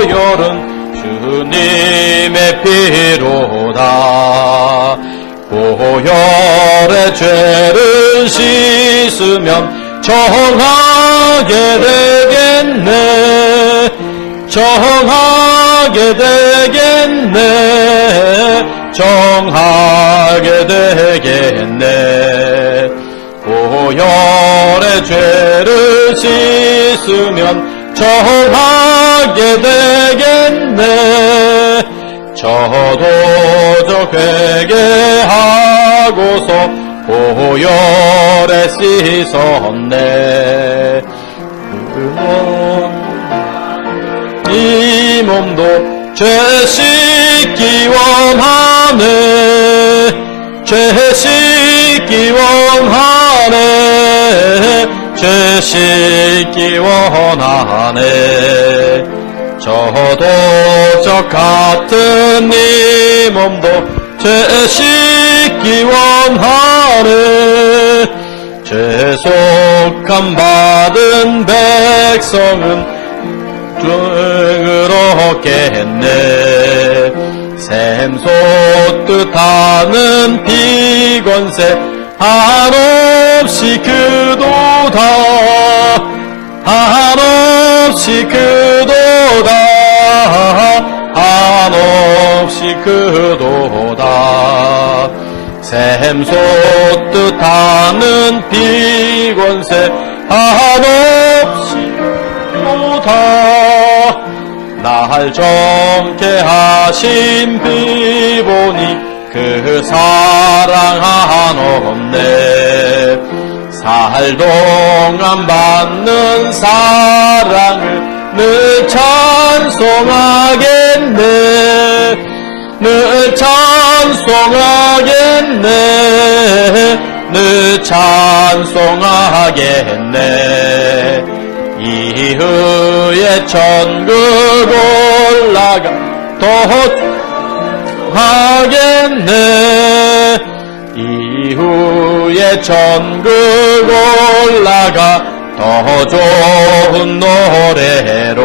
보혈은 주님의 피로다. 보혈의 죄를 씻으면 정하게 되겠네. 정하게 되겠네. 정하게 되겠네. 보혈의 죄를 씻으면 정하게 되겠네. 저도 저 회개하고서 보혈에 씻었네. 이 몸도 죄 씻기 원하네. 죄 씻기 원하네. 죄 씻기 원하네. 저도 저 같은 이 몸도 죄 씻기 원하네. 죄속함 받은 백성은 그렇겠네. 샘솟듯 하는 비권세 한없이 그도다. 한없이 그도다. 한없이 그도다. 샘솟듯 하는 비권세 한없이 그도다. 날 젊게 하신 비보니 그 사랑 한없네. 살 동안 받는 사랑을 늘 찬송하겠네. 늘 찬송하겠네. 늘 찬송하겠네. 이후에 천국 올라가 더 하겠네. 이후에 천국 올라가 더 좋은 노래로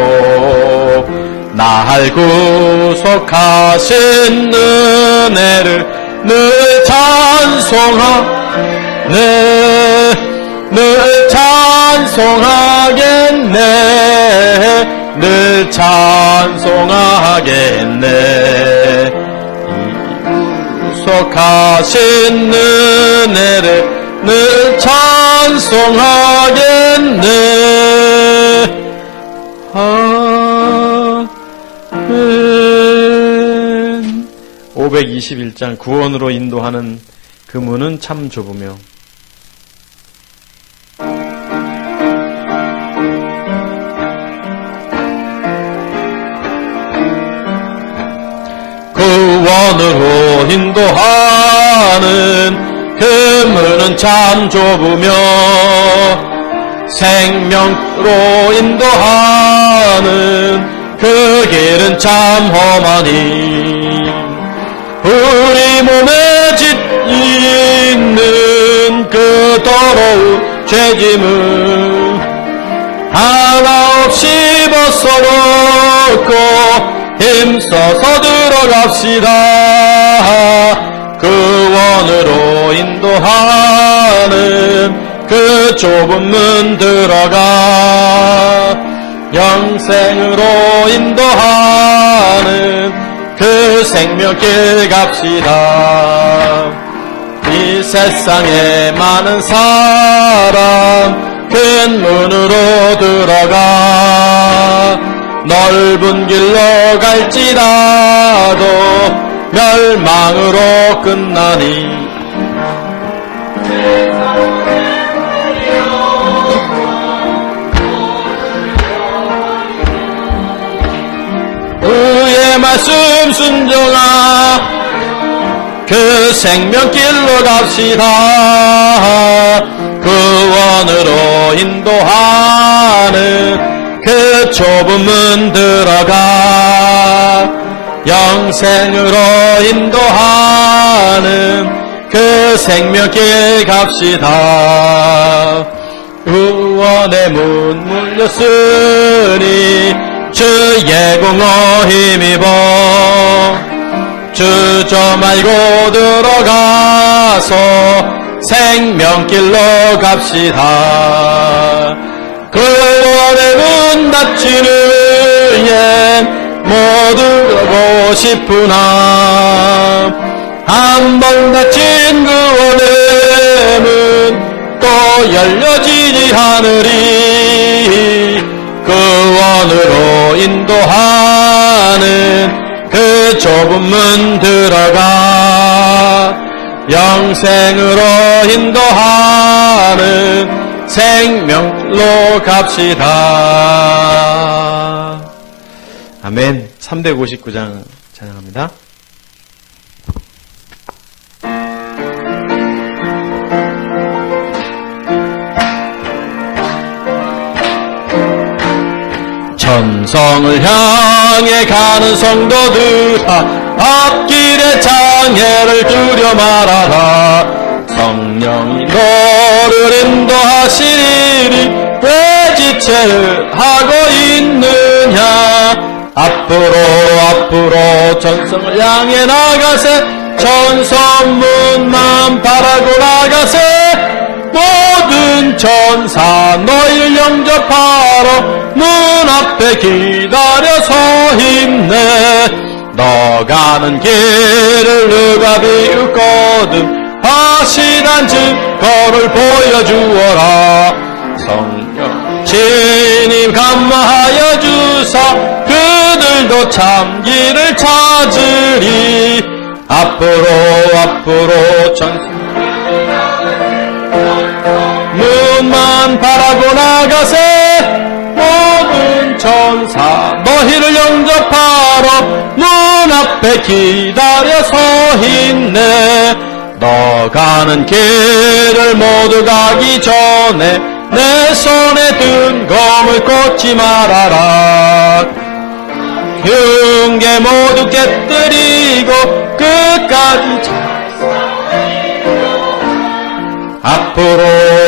날 구속하신 은혜를 늘 찬송하네. 늘 찬송하겠네. 늘 찬송하겠네. 구속하신 은혜를 늘 찬송하겠네. 아멘. 521장 구원으로 인도하는 그 문은 참 좁으며 구원으로 인도하는 그 문은 참 좁으며 생명으로 인도하는 그 길은 참 험하니 우리 몸에 짓있는 그 더러운 죄짐은 하나 없이 벗어놓고 힘써서 들어갑시다. 구원으로 인도하는 그 좁은 문 들어가 영생으로 인도하는 그 생명길 갑시다. 이 세상에 많은 사람 큰 문으로 들어가 넓은 길로 갈지라도 멸망으로 끝나니 주의 말씀 순종하 그 생명길로 갑시다. 구원으로 인도하는 그 좁은 문 들어가 영생으로 인도하는 그 생명길 갑시다. 구원의 문 물렸으니 주의 공어 힘입어 주저 말고 들어가서 생명길로 갑시다. 구원의 문 닫히는 옛 모두 가고 싶으나 한 번 닫힌 구원의 문 또 열려지지 않으리. 구원으로 인도하는 그 좁은 문 들어가 영생으로 인도하는 생명로 갑시다. 아멘. 359장 찬양합니다. 천성을 향해 가는 성도들아 앞길의 장애를 두려 말아라. 성령이 너를 인도하시리니 왜 지체를 하고 있느냐. 앞으로 천성을 향해 나가세. 천성문만 바라고 나가세. 모든 천사 너희를 영접하러 문 앞에 기다려서 힘내. 너 가는 길을 누가 비웃거든 확실한 증거를 보여주어라. 성령 주님 감화하여 주사 그들도 참 길을 찾으리. 앞으로 천사 문만 바라고 나가세. 모든 천사 너희를 영접하러 문 앞에 기다려서 힘내. 너 가는 길을 모두 가기 전에 내 손에 든 검을 꽂지 말아라. 흉계 모두 깨뜨리고 끝까지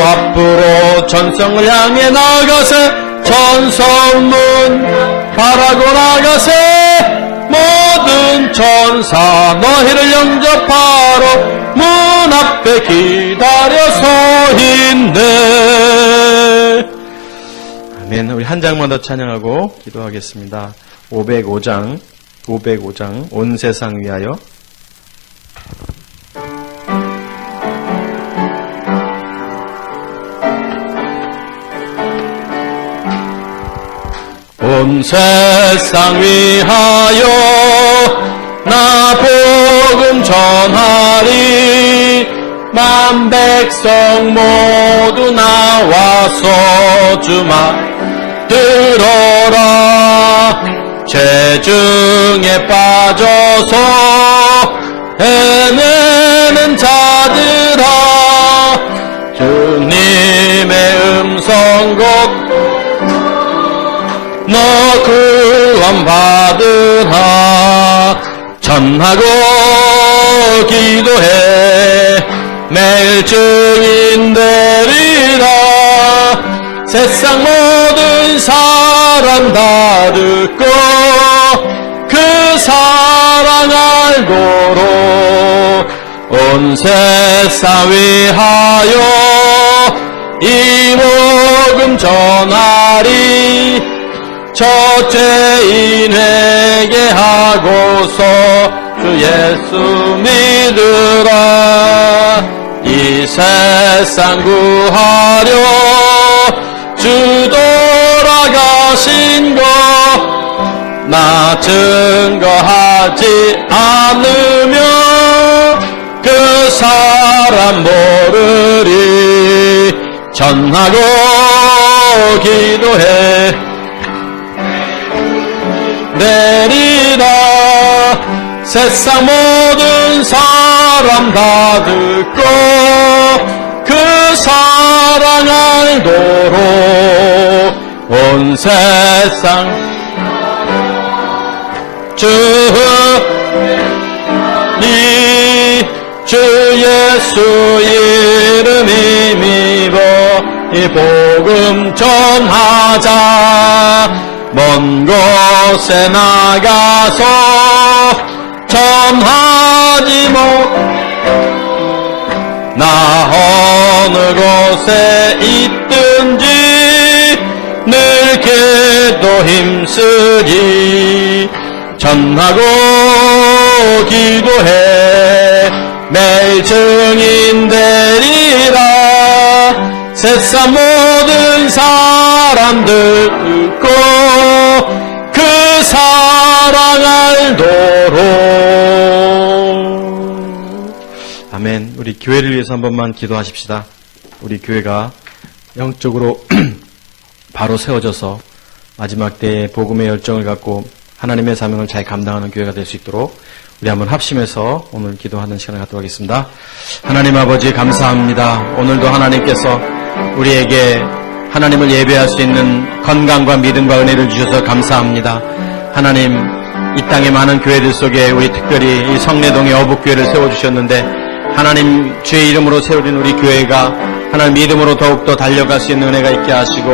앞으로 천성을 향해 나가세. 천성문 바라고 나가세. 모든 천사 너희를 영접하러 문 앞에 기다려서 힘내. 아멘. 우리 한 장만 더 찬양하고 기도하겠습니다. 505장 온 세상 위하여. 온 세상 위하여 나 복음 전하리. 만 백성 모두 나와서 주말 들어라. 죄중에 빠져서 헤매는 자들아 주님의 음성 곧 너 구원받으라. 전하고 기도해 매일 증인 되리라. 세상 모든 사람 다 듣고 그 사랑 알고로 온 세상 위하여 이 복음 전하리. 저 죄인에게 하고서 주 예수 믿으라. 이 세상 구하려 주 돌아가신 것 나 증거하지 않으면 그 사람 모르리. 전하고 기도해 내리라. 세상 모든 사람 다 듣고 그 사랑 알도록 온 세상 주 예수 이름 힘입어 이 복음 전하자. 먼 곳에 나가서 전하지 나 어느 곳에 있든지 늘 기도 힘쓰기 전하고 기도해 매일 증인 되리라 세상 모든 사람들 듣고 그 사랑 알도록. 아멘. 우리 교회를 위해서 한 번만 기도하십시다. 우리 교회가 영적으로 바로 세워져서 마지막 때에 복음의 열정을 갖고 하나님의 사명을 잘 감당하는 교회가 될 수 있도록 우리 한번 합심해서 오늘 기도하는 시간을 갖도록 하겠습니다. 하나님 아버지 감사합니다. 오늘도 하나님께서 우리에게 하나님을 예배할 수 있는 건강과 믿음과 은혜를 주셔서 감사합니다. 하나님, 이 땅의 많은 교회들 속에 우리 특별히 이 성내동의 어북교회를 세워주셨는데 하나님 주의 이름으로 세워진 우리 교회가 하나님 믿음으로 더욱더 달려갈 수 있는 은혜가 있게 하시고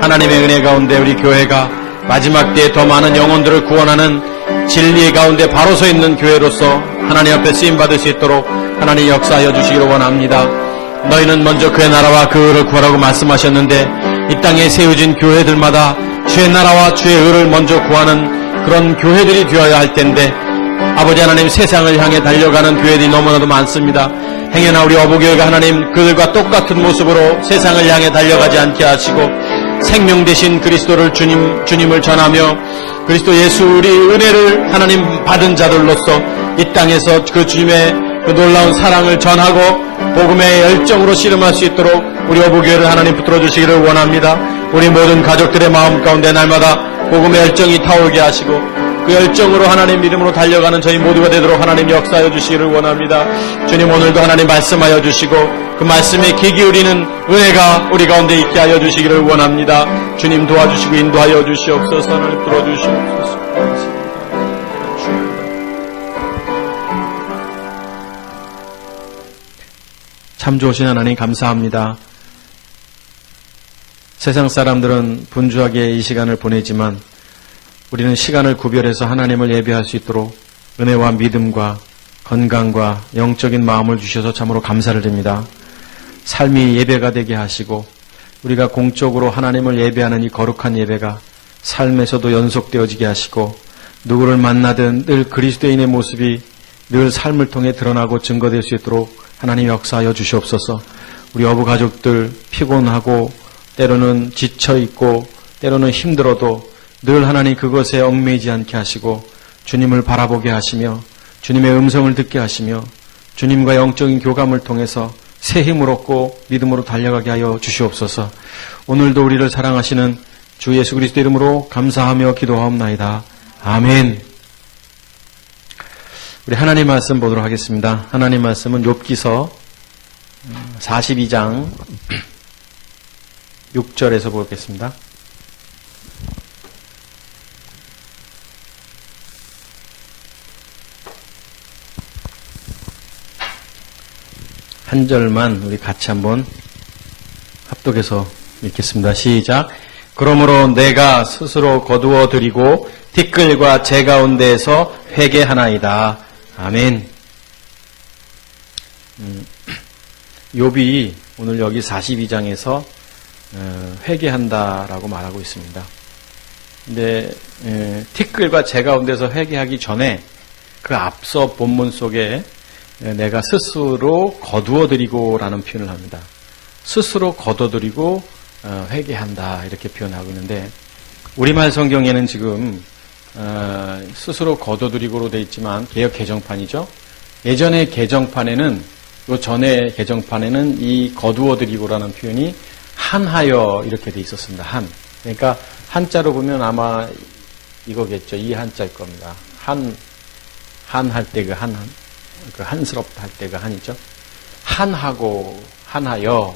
하나님의 은혜 가운데 우리 교회가 마지막 때에 더 많은 영혼들을 구원하는 진리의 가운데 바로 서 있는 교회로서 하나님 앞에 쓰임받을 수 있도록 하나님 역사하여 주시기를 원합니다. 너희는 먼저 그의 나라와 그 의를 구하라고 말씀하셨는데 이 땅에 세워진 교회들마다 주의 나라와 주의 의를 먼저 구하는 그런 교회들이 되어야 할 텐데 아버지 하나님 세상을 향해 달려가는 교회들이 너무나도 많습니다. 행여나 우리 어부교회가 하나님 그들과 똑같은 모습으로 세상을 향해 달려가지 않게 하시고 생명 되신 그리스도를 주님을 전하며 그리스도 예수 우리 은혜를 하나님 받은 자들로서 이 땅에서 그 주님의 그 놀라운 사랑을 전하고 복음의 열정으로 씨름할 수 있도록 우리 어부교회를 하나님 붙들어 주시기를 원합니다. 우리 모든 가족들의 마음 가운데 날마다 복음의 열정이 타오르게 하시고 그 열정으로 하나님 믿음으로 달려가는 저희 모두가 되도록 하나님 역사하여 주시기를 원합니다. 주님 오늘도 하나님 말씀하여 주시고 그 말씀에 귀 기울이는 은혜가 우리 가운데 있게 하여 주시기를 원합니다. 주님 도와주시고 인도하여 주시옵소서. 하나님 들어주시옵소서. 참 좋으신 하나님 감사합니다. 세상 사람들은 분주하게 이 시간을 보내지만 우리는 시간을 구별해서 하나님을 예배할 수 있도록 은혜와 믿음과 건강과 영적인 마음을 주셔서 참으로 감사를 드립니다. 삶이 예배가 되게 하시고 우리가 공적으로 하나님을 예배하는 이 거룩한 예배가 삶에서도 연속되어지게 하시고 누구를 만나든 늘 그리스도인의 모습이 늘 삶을 통해 드러나고 증거될 수 있도록 하나님 역사하여 주시옵소서. 우리 어부 가족들 피곤하고 때로는 지쳐있고 때로는 힘들어도 늘 하나님 그것에 얽매이지 않게 하시고 주님을 바라보게 하시며 주님의 음성을 듣게 하시며 주님과 영적인 교감을 통해서 새 힘을 얻고 믿음으로 달려가게 하여 주시옵소서. 오늘도 우리를 사랑하시는 주 예수 그리스도 이름으로 감사하며 기도하옵나이다. 아멘. 우리 하나님 말씀 보도록 하겠습니다. 하나님 말씀은 욥기서 42장 6절에서 보겠습니다. 한 절만 우리 같이 한번 합독해서 읽겠습니다. 시작. 그러므로 내가 스스로 거두어 드리고 티끌과 재 가운데에서 회개하나이다. 아멘. 욥이 오늘 여기 42장에서 회개한다라고 말하고 있습니다. 근데 티끌과 재 가운데서 회개하기 전에 그 앞서 본문 속에 내가 스스로 거두어드리고 라는 표현을 합니다. 스스로 거둬들이고 회개한다 이렇게 표현하고 있는데 우리말 성경에는 지금 스스로 거둬들이고로 되어 있지만 개역 개정판이죠. 예전의 개정판에는 요 전의 개정판에는 이 거두어들이고라는 표현이 한하여 이렇게 돼 있었습니다. 한. 그러니까 한자로 보면 아마 이거겠죠. 이 한자일 겁니다. 한 할 때 그 그 한스럽다 할 때 그 한이죠. 한하고 한하여.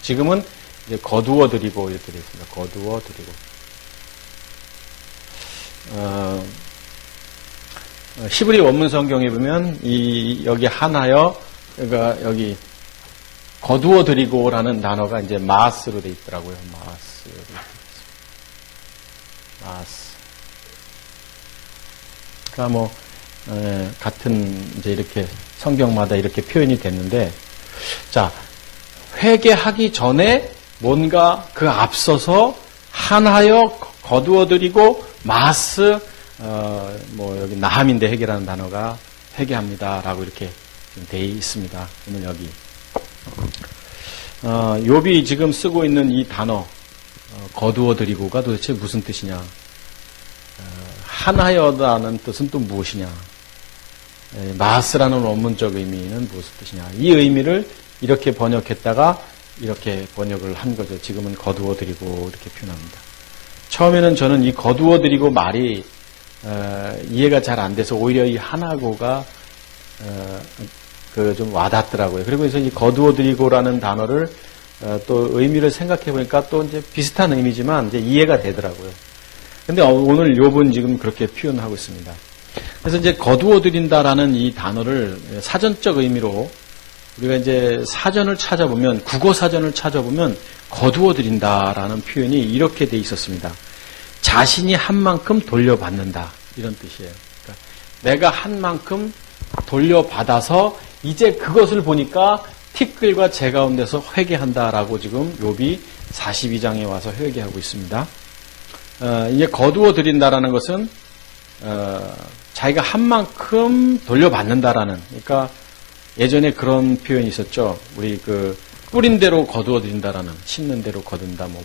지금은 이제 거두어드리고 이렇게 되어 있습니다. 거두어드리고. 히브리 원문 성경에 보면 여기 한하여 그러니까 여기 거두어드리고라는 단어가 이제 마스로 되어 있더라고요. 마스. 마스. 그러니까 뭐 같은 이제 이렇게 성경마다 이렇게 표현이 됐는데, 자, 회개하기 전에 뭔가 그 앞서서 한하여 거두어드리고 마스 뭐 여기 나함인데 회개라는 단어가 회개합니다라고 이렇게 되어 있습니다. 오늘 여기 욥이 지금 쓰고 있는 이 단어 거두어드리고가 도대체 무슨 뜻이냐? 한하여라는 뜻은 또 무엇이냐? 마스라는 원문적 의미는 무슨 뜻이냐? 이 의미를 이렇게 번역했다가 이렇게 번역을 한 거죠. 지금은 거두어드리고 이렇게 표현합니다. 처음에는 저는 이 거두어드리고 말이 이해가 잘 안 돼서 오히려 이 하나고가 좀 와닿더라고요. 그리고 그래서 이 거두어드리고라는 단어를 또 의미를 생각해 보니까 또 이제 비슷한 의미지만 이제 이해가 되더라고요. 근데 오늘 욥은 지금 그렇게 표현하고 있습니다. 그래서 이제 거두어드린다라는 이 단어를 사전적 의미로 우리가 이제 사전을 찾아보면, 국어 사전을 찾아보면 거두어드린다라는 표현이 이렇게 돼 있었습니다. 자신이 한 만큼 돌려받는다, 이런 뜻이에요. 그러니까 내가 한 만큼 돌려받아서 이제 그것을 보니까 티끌과 재 가운데서 회개한다라고 지금 욥이 42장에 와서 회개하고 있습니다. 이제 거두어드린다라는 것은 자기가 한 만큼 돌려받는다라는, 그러니까 예전에 그런 표현이 있었죠. 우리 뿌린 대로 거두어드린다라는, 심는 대로 거둔다, 뭐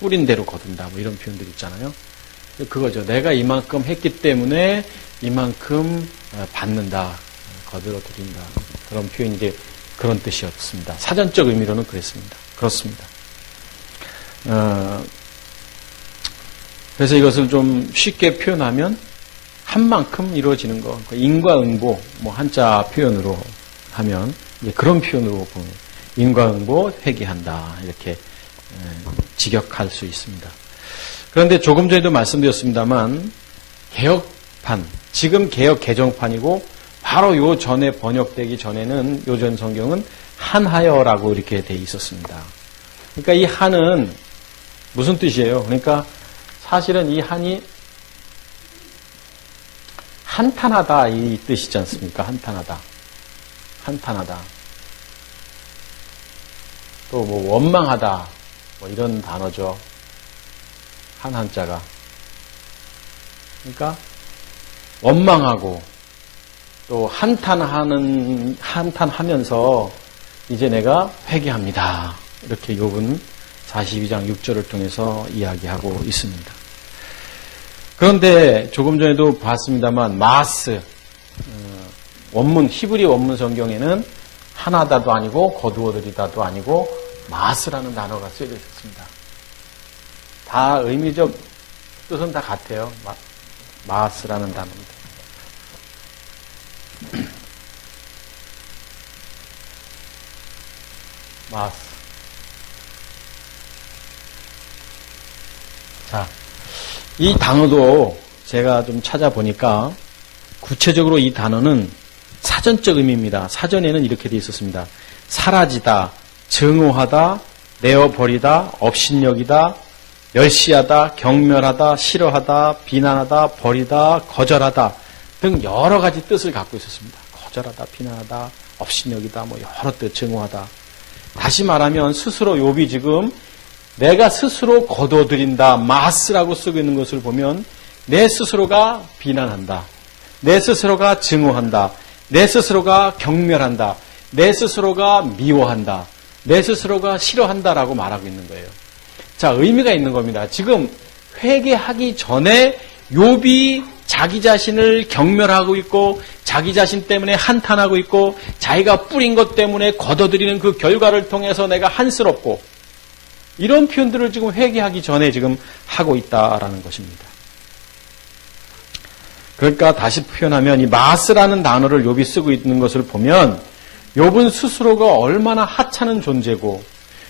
뿌린 대로 거둔다, 뭐 이런 표현들 있잖아요. 그거죠. 내가 이만큼 했기 때문에 이만큼 받는다, 거두어드린다, 그런 표현이 이제 그런 뜻이었습니다. 사전적 의미로는 그랬습니다. 그렇습니다. 그래서 이것을 좀 쉽게 표현하면 한 만큼 이루어지는 거, 인과응보, 뭐 한자 표현으로 하면 이제 그런 표현으로 보면 인과응보 회개한다, 이렇게 직역할 수 있습니다. 그런데 조금 전에도 말씀드렸습니다만 개혁판, 지금 개혁 개정판이고 바로 요 전에 번역되기 전에는 요전 성경은 한하여라고 이렇게 돼 있었습니다. 그러니까 이 한은 무슨 뜻이에요? 그러니까 사실은 이 한이 한탄하다, 이 뜻이지 않습니까? 한탄하다. 한탄하다. 또 뭐 원망하다, 뭐 이런 단어죠. 한자가. 그러니까 원망하고 또 한탄하면서 이제 내가 회개합니다, 이렇게 욥은 42장 6절을 통해서 이야기하고 있습니다. 그런데 조금 전에도 봤습니다만 마스, 원문, 히브리 원문 성경에는 하나다도 아니고 거두어들이다도 아니고 마스라는 단어가 쓰여져 있습니다. 다 의미적 뜻은 다 같아요. 마스라는 단어입니다. 마스. 자, 이 단어도 제가 좀 찾아보니까 구체적으로 이 단어는 사전적 의미입니다. 사전에는 이렇게 되어 있었습니다. 사라지다, 증오하다, 내어버리다, 업신여기다, 멸시하다, 경멸하다, 싫어하다, 비난하다, 버리다, 거절하다 등 여러 가지 뜻을 갖고 있었습니다. 거절하다, 비난하다, 업신여기다, 뭐 여러 뜻, 증오하다. 다시 말하면 스스로 욥이 지금 내가 스스로 거둬들인다, 마스라고 쓰고 있는 것을 보면 내 스스로가 비난한다, 내 스스로가 증오한다, 내 스스로가 경멸한다, 내 스스로가 미워한다, 내 스스로가 싫어한다라고 말하고 있는 거예요. 자, 의미가 있는 겁니다. 지금 회개하기 전에 욥이 자기 자신을 경멸하고 있고 자기 자신 때문에 한탄하고 있고 자기가 뿌린 것 때문에 거둬들이는 그 결과를 통해서 내가 한스럽고, 이런 표현들을 지금 회개하기 전에 지금 하고 있다라는 것입니다. 그러니까 다시 표현하면 이 마스라는 단어를 욥이 쓰고 있는 것을 보면 욥은 스스로가 얼마나 하찮은 존재고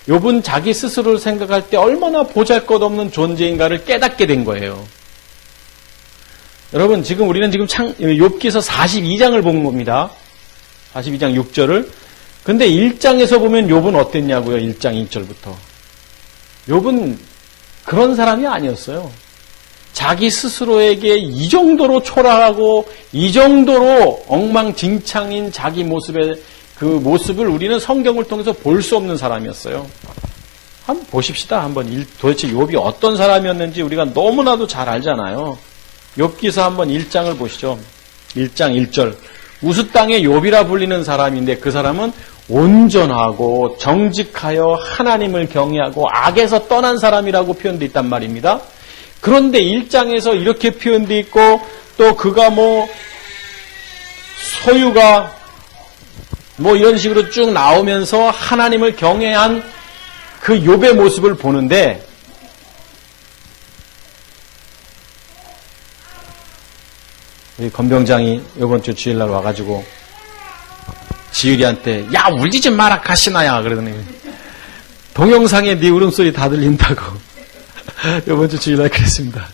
욥은 자기 스스로를 생각할 때 얼마나 보잘것없는 존재인가를 깨닫게 된 거예요. 여러분, 지금 우리는 지금 욥기서 42장을 본 겁니다. 42장 6절을. 근데 1장에서 보면 욥은 어땠냐고요? 1장 1절부터. 욥은 그런 사람이 아니었어요. 자기 스스로에게 이 정도로 초라하고 이 정도로 엉망진창인 자기 모습의 그 모습을 우리는 성경을 통해서 볼 수 없는 사람이었어요. 한번 보십시다. 한번 도대체 욥이 어떤 사람이었는지 우리가 너무나도 잘 알잖아요. 욥기서 한번 1장을 보시죠. 1장 1절. 우스 땅의 욥이라 불리는 사람인데 그 사람은 온전하고 정직하여 하나님을 경외하고 악에서 떠난 사람이라고 표현되어 있단 말입니다. 그런데 1장에서 이렇게 표현되어 있고 또 그가 소유가 이런 식으로 쭉 나오면서 하나님을 경외한 그 욥의 모습을 보는데 우리 건병장이 이번 주 주일날 와가지고 지율이한테 야 울지 좀 마라 가시나야 그러더니 동영상에 네 울음소리 다 들린다고 이번 주 주일날 그랬습니다.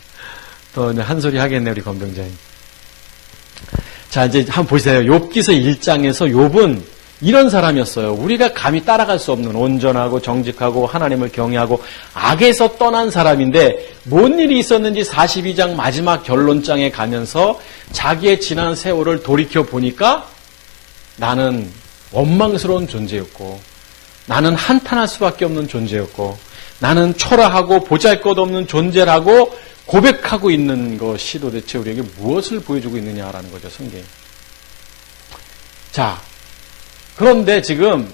또 한 소리 하겠네 우리 건병장이. 자 이제 한번 보세요. 욥기서 1장에서 욥은 이런 사람이었어요. 우리가 감히 따라갈 수 없는 온전하고 정직하고 하나님을 경외하고 악에서 떠난 사람인데 뭔 일이 있었는지 42장 마지막 결론장에 가면서 자기의 지난 세월을 돌이켜 보니까 나는 원망스러운 존재였고 나는 한탄할 수밖에 없는 존재였고 나는 초라하고 보잘것없는 존재라고 고백하고 있는 것이 도대체 우리에게 무엇을 보여주고 있느냐라는 거죠. 성경이. 자, 그런데 지금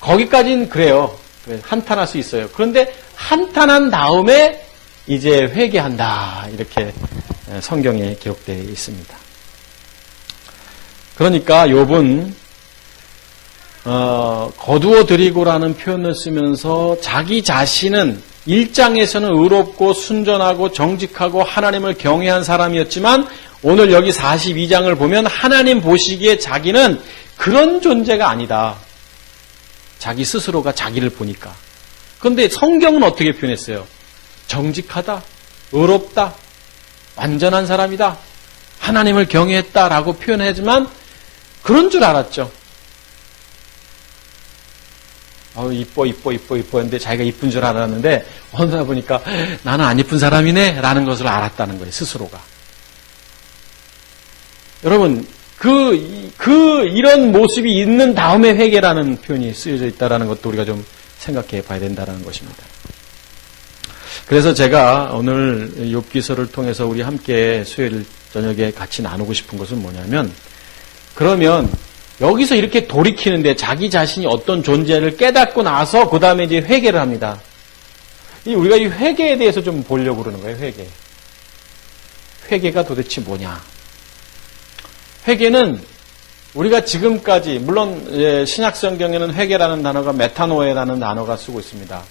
거기까지는 그래요. 한탄할 수 있어요. 그런데 한탄한 다음에 이제 회개한다. 이렇게 성경에 기록되어 있습니다. 그러니까 욥은 거두어 드리고라는 표현을 쓰면서 자기 자신은 1장에서는 의롭고 순전하고 정직하고 하나님을 경외한 사람이었지만 오늘 여기 42장을 보면 하나님 보시기에 자기는 그런 존재가 아니다. 자기 스스로가 자기를 보니까. 그런데 성경은 어떻게 표현했어요? 정직하다, 의롭다, 완전한 사람이다, 하나님을 경외했다라고 표현하지만 그런 줄 알았죠. 이뻐 했는데 자기가 이쁜 줄 알았는데 어느 날 보니까 나는 안 이쁜 사람이네 라는 것을 알았다는 거예요. 스스로가. 여러분 이런 모습이 있는 다음에 회개라는 표현이 쓰여져 있다는 것도 우리가 좀 생각해 봐야 된다는 것입니다. 그래서 제가 오늘 욥기서를 통해서 우리 함께 수요일 저녁에 같이 나누고 싶은 것은 뭐냐면 그러면 여기서 이렇게 돌이키는데 자기 자신이 어떤 존재를 깨닫고 나서 그 다음에 이제 회개를 합니다. 우리가 이 회개에 대해서 좀 보려고 그러는 거예요. 회개가 도대체 뭐냐? 회개는 우리가 지금까지 물론 신약 성경에는 회개라는 단어가 메타노에라는 단어가 쓰고 있습니다.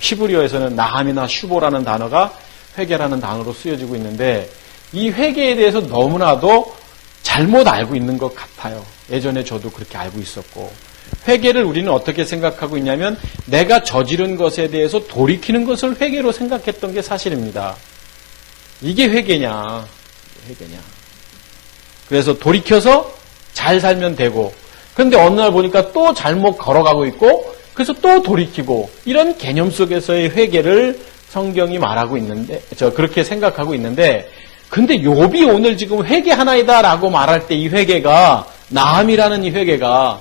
히브리어에서는 나함이나 슈보라는 단어가 회개라는 단어로 쓰여지고 있는데 이 회개에 대해서 너무나도 잘못 알고 있는 것 같아요. 예전에 저도 그렇게 알고 있었고 회개를 우리는 어떻게 생각하고 있냐면 내가 저지른 것에 대해서 돌이키는 것을 회개로 생각했던 게 사실입니다. 이게 회개냐? 그래서 돌이켜서 잘 살면 되고 그런데 어느 날 보니까 또 잘못 걸어가고 있고 그래서 또 돌이키고 이런 개념 속에서의 회개를 성경이 말하고 있는데 그렇게 생각하고 있는데 근데 욥이 오늘 지금 회개 하나이다라고 말할 때 이 회개가 나함이라는 이 회개가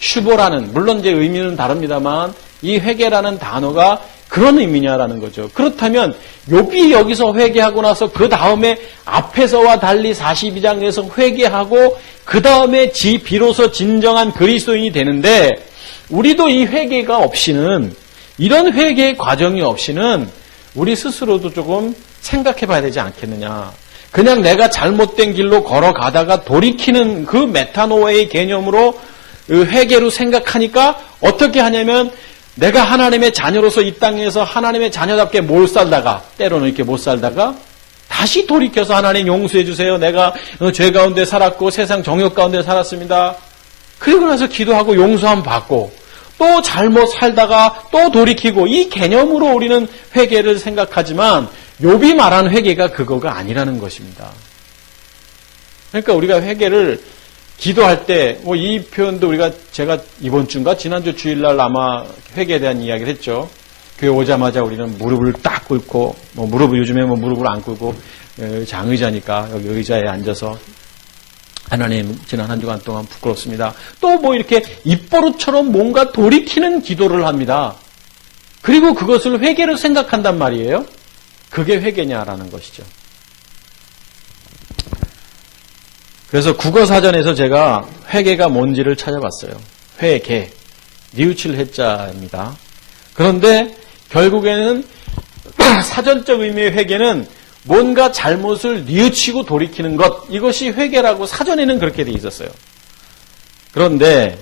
슈보라는 물론 이제 의미는 다릅니다만 이 회개라는 단어가 그런 의미냐라는 거죠. 그렇다면 욥이 여기서 회개하고 나서 그 다음에 앞에서와 달리 42장에서 회개하고 그 다음에 비로소 진정한 그리스도인이 되는데 우리도 이 회개가 없이는 이런 회개의 과정이 없이는 우리 스스로도 조금 생각해 봐야 되지 않겠느냐. 그냥 내가 잘못된 길로 걸어가다가 돌이키는 그 메타노의 개념으로 회개로 생각하니까 어떻게 하냐면 내가 하나님의 자녀로서 이 땅에서 하나님의 자녀답게 못 살다가 때로는 이렇게 못 살다가 다시 돌이켜서 하나님 용서해 주세요. 내가 죄 가운데 살았고 세상 정욕 가운데 살았습니다. 그리고 나서 기도하고 용서함 받고 또 잘못 살다가 또 돌이키고 이 개념으로 우리는 회개를 생각하지만 욥이 말하는 회개가 그거가 아니라는 것입니다. 그러니까 우리가 회개를 기도할 때 이 표현도 제가 이번 주인가 지난주 주일날 아마 회개에 대한 이야기를 했죠. 교회 오자마자 우리는 무릎을 딱 꿇고, 무릎을 요즘에 무릎을 안 꿇고, 장의자니까 여기 의자에 앉아서 하나님 지난 한 주간 동안 부끄럽습니다. 또 이렇게 입버릇처럼 뭔가 돌이키는 기도를 합니다. 그리고 그것을 회개로 생각한단 말이에요. 그게 회개냐라는 것이죠. 그래서 국어사전에서 제가 회개가 뭔지를 찾아봤어요. 회개, 뉘우칠 해자입니다. 그런데 결국에는 사전적 의미의 회개는 뭔가 잘못을 뉘우치고 돌이키는 것, 이것이 회개라고 사전에는 그렇게 돼 있었어요. 그런데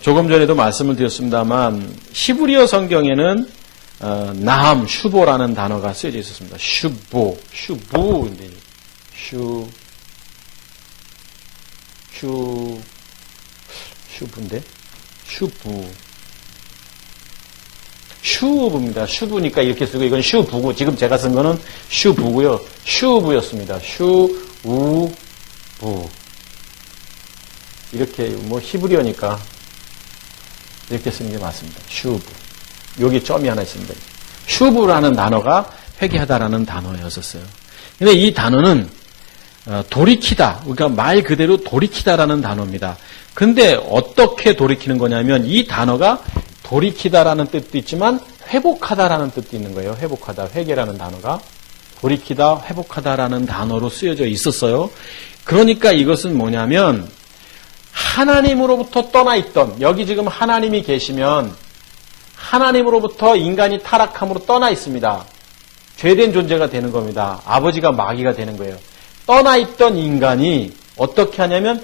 조금 전에도 말씀을 드렸습니다만 히브리어 성경에는 나함, 슈보라는 단어가 쓰여져 있었습니다. 슈부인데 슈부인데 슈부입니다. 슈부니까 이렇게 쓰고 이건 슈부고 지금 제가 쓴 거는 슈부고요. 슈부였습니다. 슈우부 이렇게 히브리어니까 이렇게 쓰는 게 맞습니다. 슈부. 여기 점이 하나 있습니다. 슈부라는 단어가 회개하다라는 단어였었어요. 근데 이 단어는 돌이키다, 그러니까 말 그대로 돌이키다라는 단어입니다. 근데 어떻게 돌이키는 거냐면 이 단어가 돌이키다라는 뜻도 있지만 회복하다라는 뜻도 있는 거예요. 회복하다, 회개라는 단어가 돌이키다, 회복하다라는 단어로 쓰여져 있었어요. 그러니까 이것은 뭐냐면 하나님으로부터 떠나 있던, 여기 지금 하나님이 계시면 하나님으로부터 인간이 타락함으로 떠나 있습니다. 죄된 존재가 되는 겁니다. 아버지가 마귀가 되는 거예요. 떠나 있던 인간이 어떻게 하냐면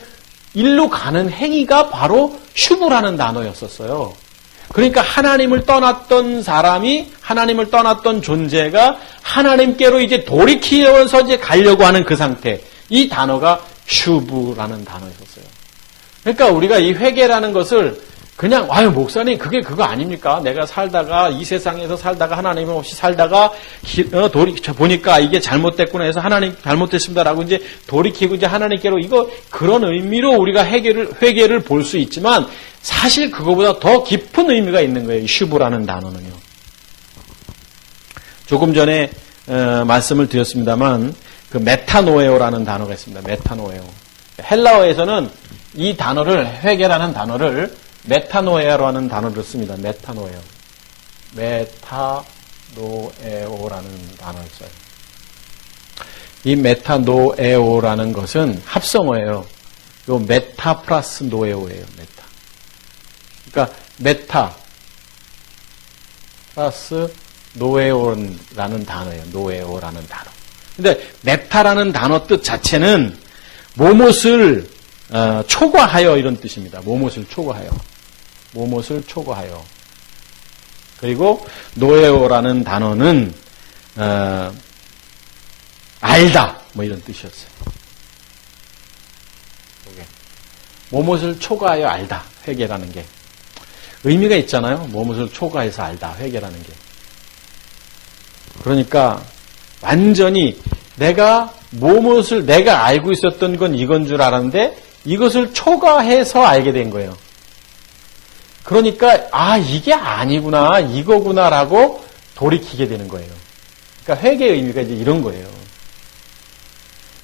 일로 가는 행위가 바로 슈브라는 단어였었어요. 그러니까 하나님을 떠났던 사람이, 하나님을 떠났던 존재가 하나님께로 이제 돌이키면서 이제 가려고 하는 그 상태. 이 단어가 슈브라는 단어였었어요. 그러니까 우리가 이 회개라는 것을 그냥 목사님 그게 그거 아닙니까? 내가 살다가 이 세상에서 살다가 하나님 없이 살다가 보니까 이게 잘못됐구나 해서 하나님 잘못됐습니다라고 이제 돌이키고 이제 하나님께로 이거 그런 의미로 우리가 회개를 볼 수 있지만 사실 그거보다 더 깊은 의미가 있는 거예요. 슈브라는 단어는요. 조금 전에 말씀을 드렸습니다만 그 메타노에오라는 단어가 있습니다. 메타노에오. 헬라어에서는 이 단어를 회개라는 단어를 메타노에오라는 단어를 씁니다. 메타노에오. 메타노에오라는 단어를 써요. 이 메타노에오라는 것은 합성어예요. 요 메타 플러스 노에오예요. 메타. 그러니까 메타 플러스 노에오라는 단어예요. 노에오라는 단어. 근데 메타라는 단어 뜻 자체는 모못을 초과하여 이런 뜻입니다. 모못을 초과하여. 모못을 초과하여. 그리고 노에오라는 단어는 알다 이런 뜻이었어요. 모못을 초과하여 알다. 회개라는 게 의미가 있잖아요. 모못을 초과해서 알다. 회개라는 게. 그러니까 완전히 내가 알고 있었던 건 이건 줄 알았는데 이것을 초과해서 알게 된 거예요. 그러니까 이게 아니구나, 이거구나라고 돌이키게 되는 거예요. 그러니까 회개의 의미가 이제 이런 거예요.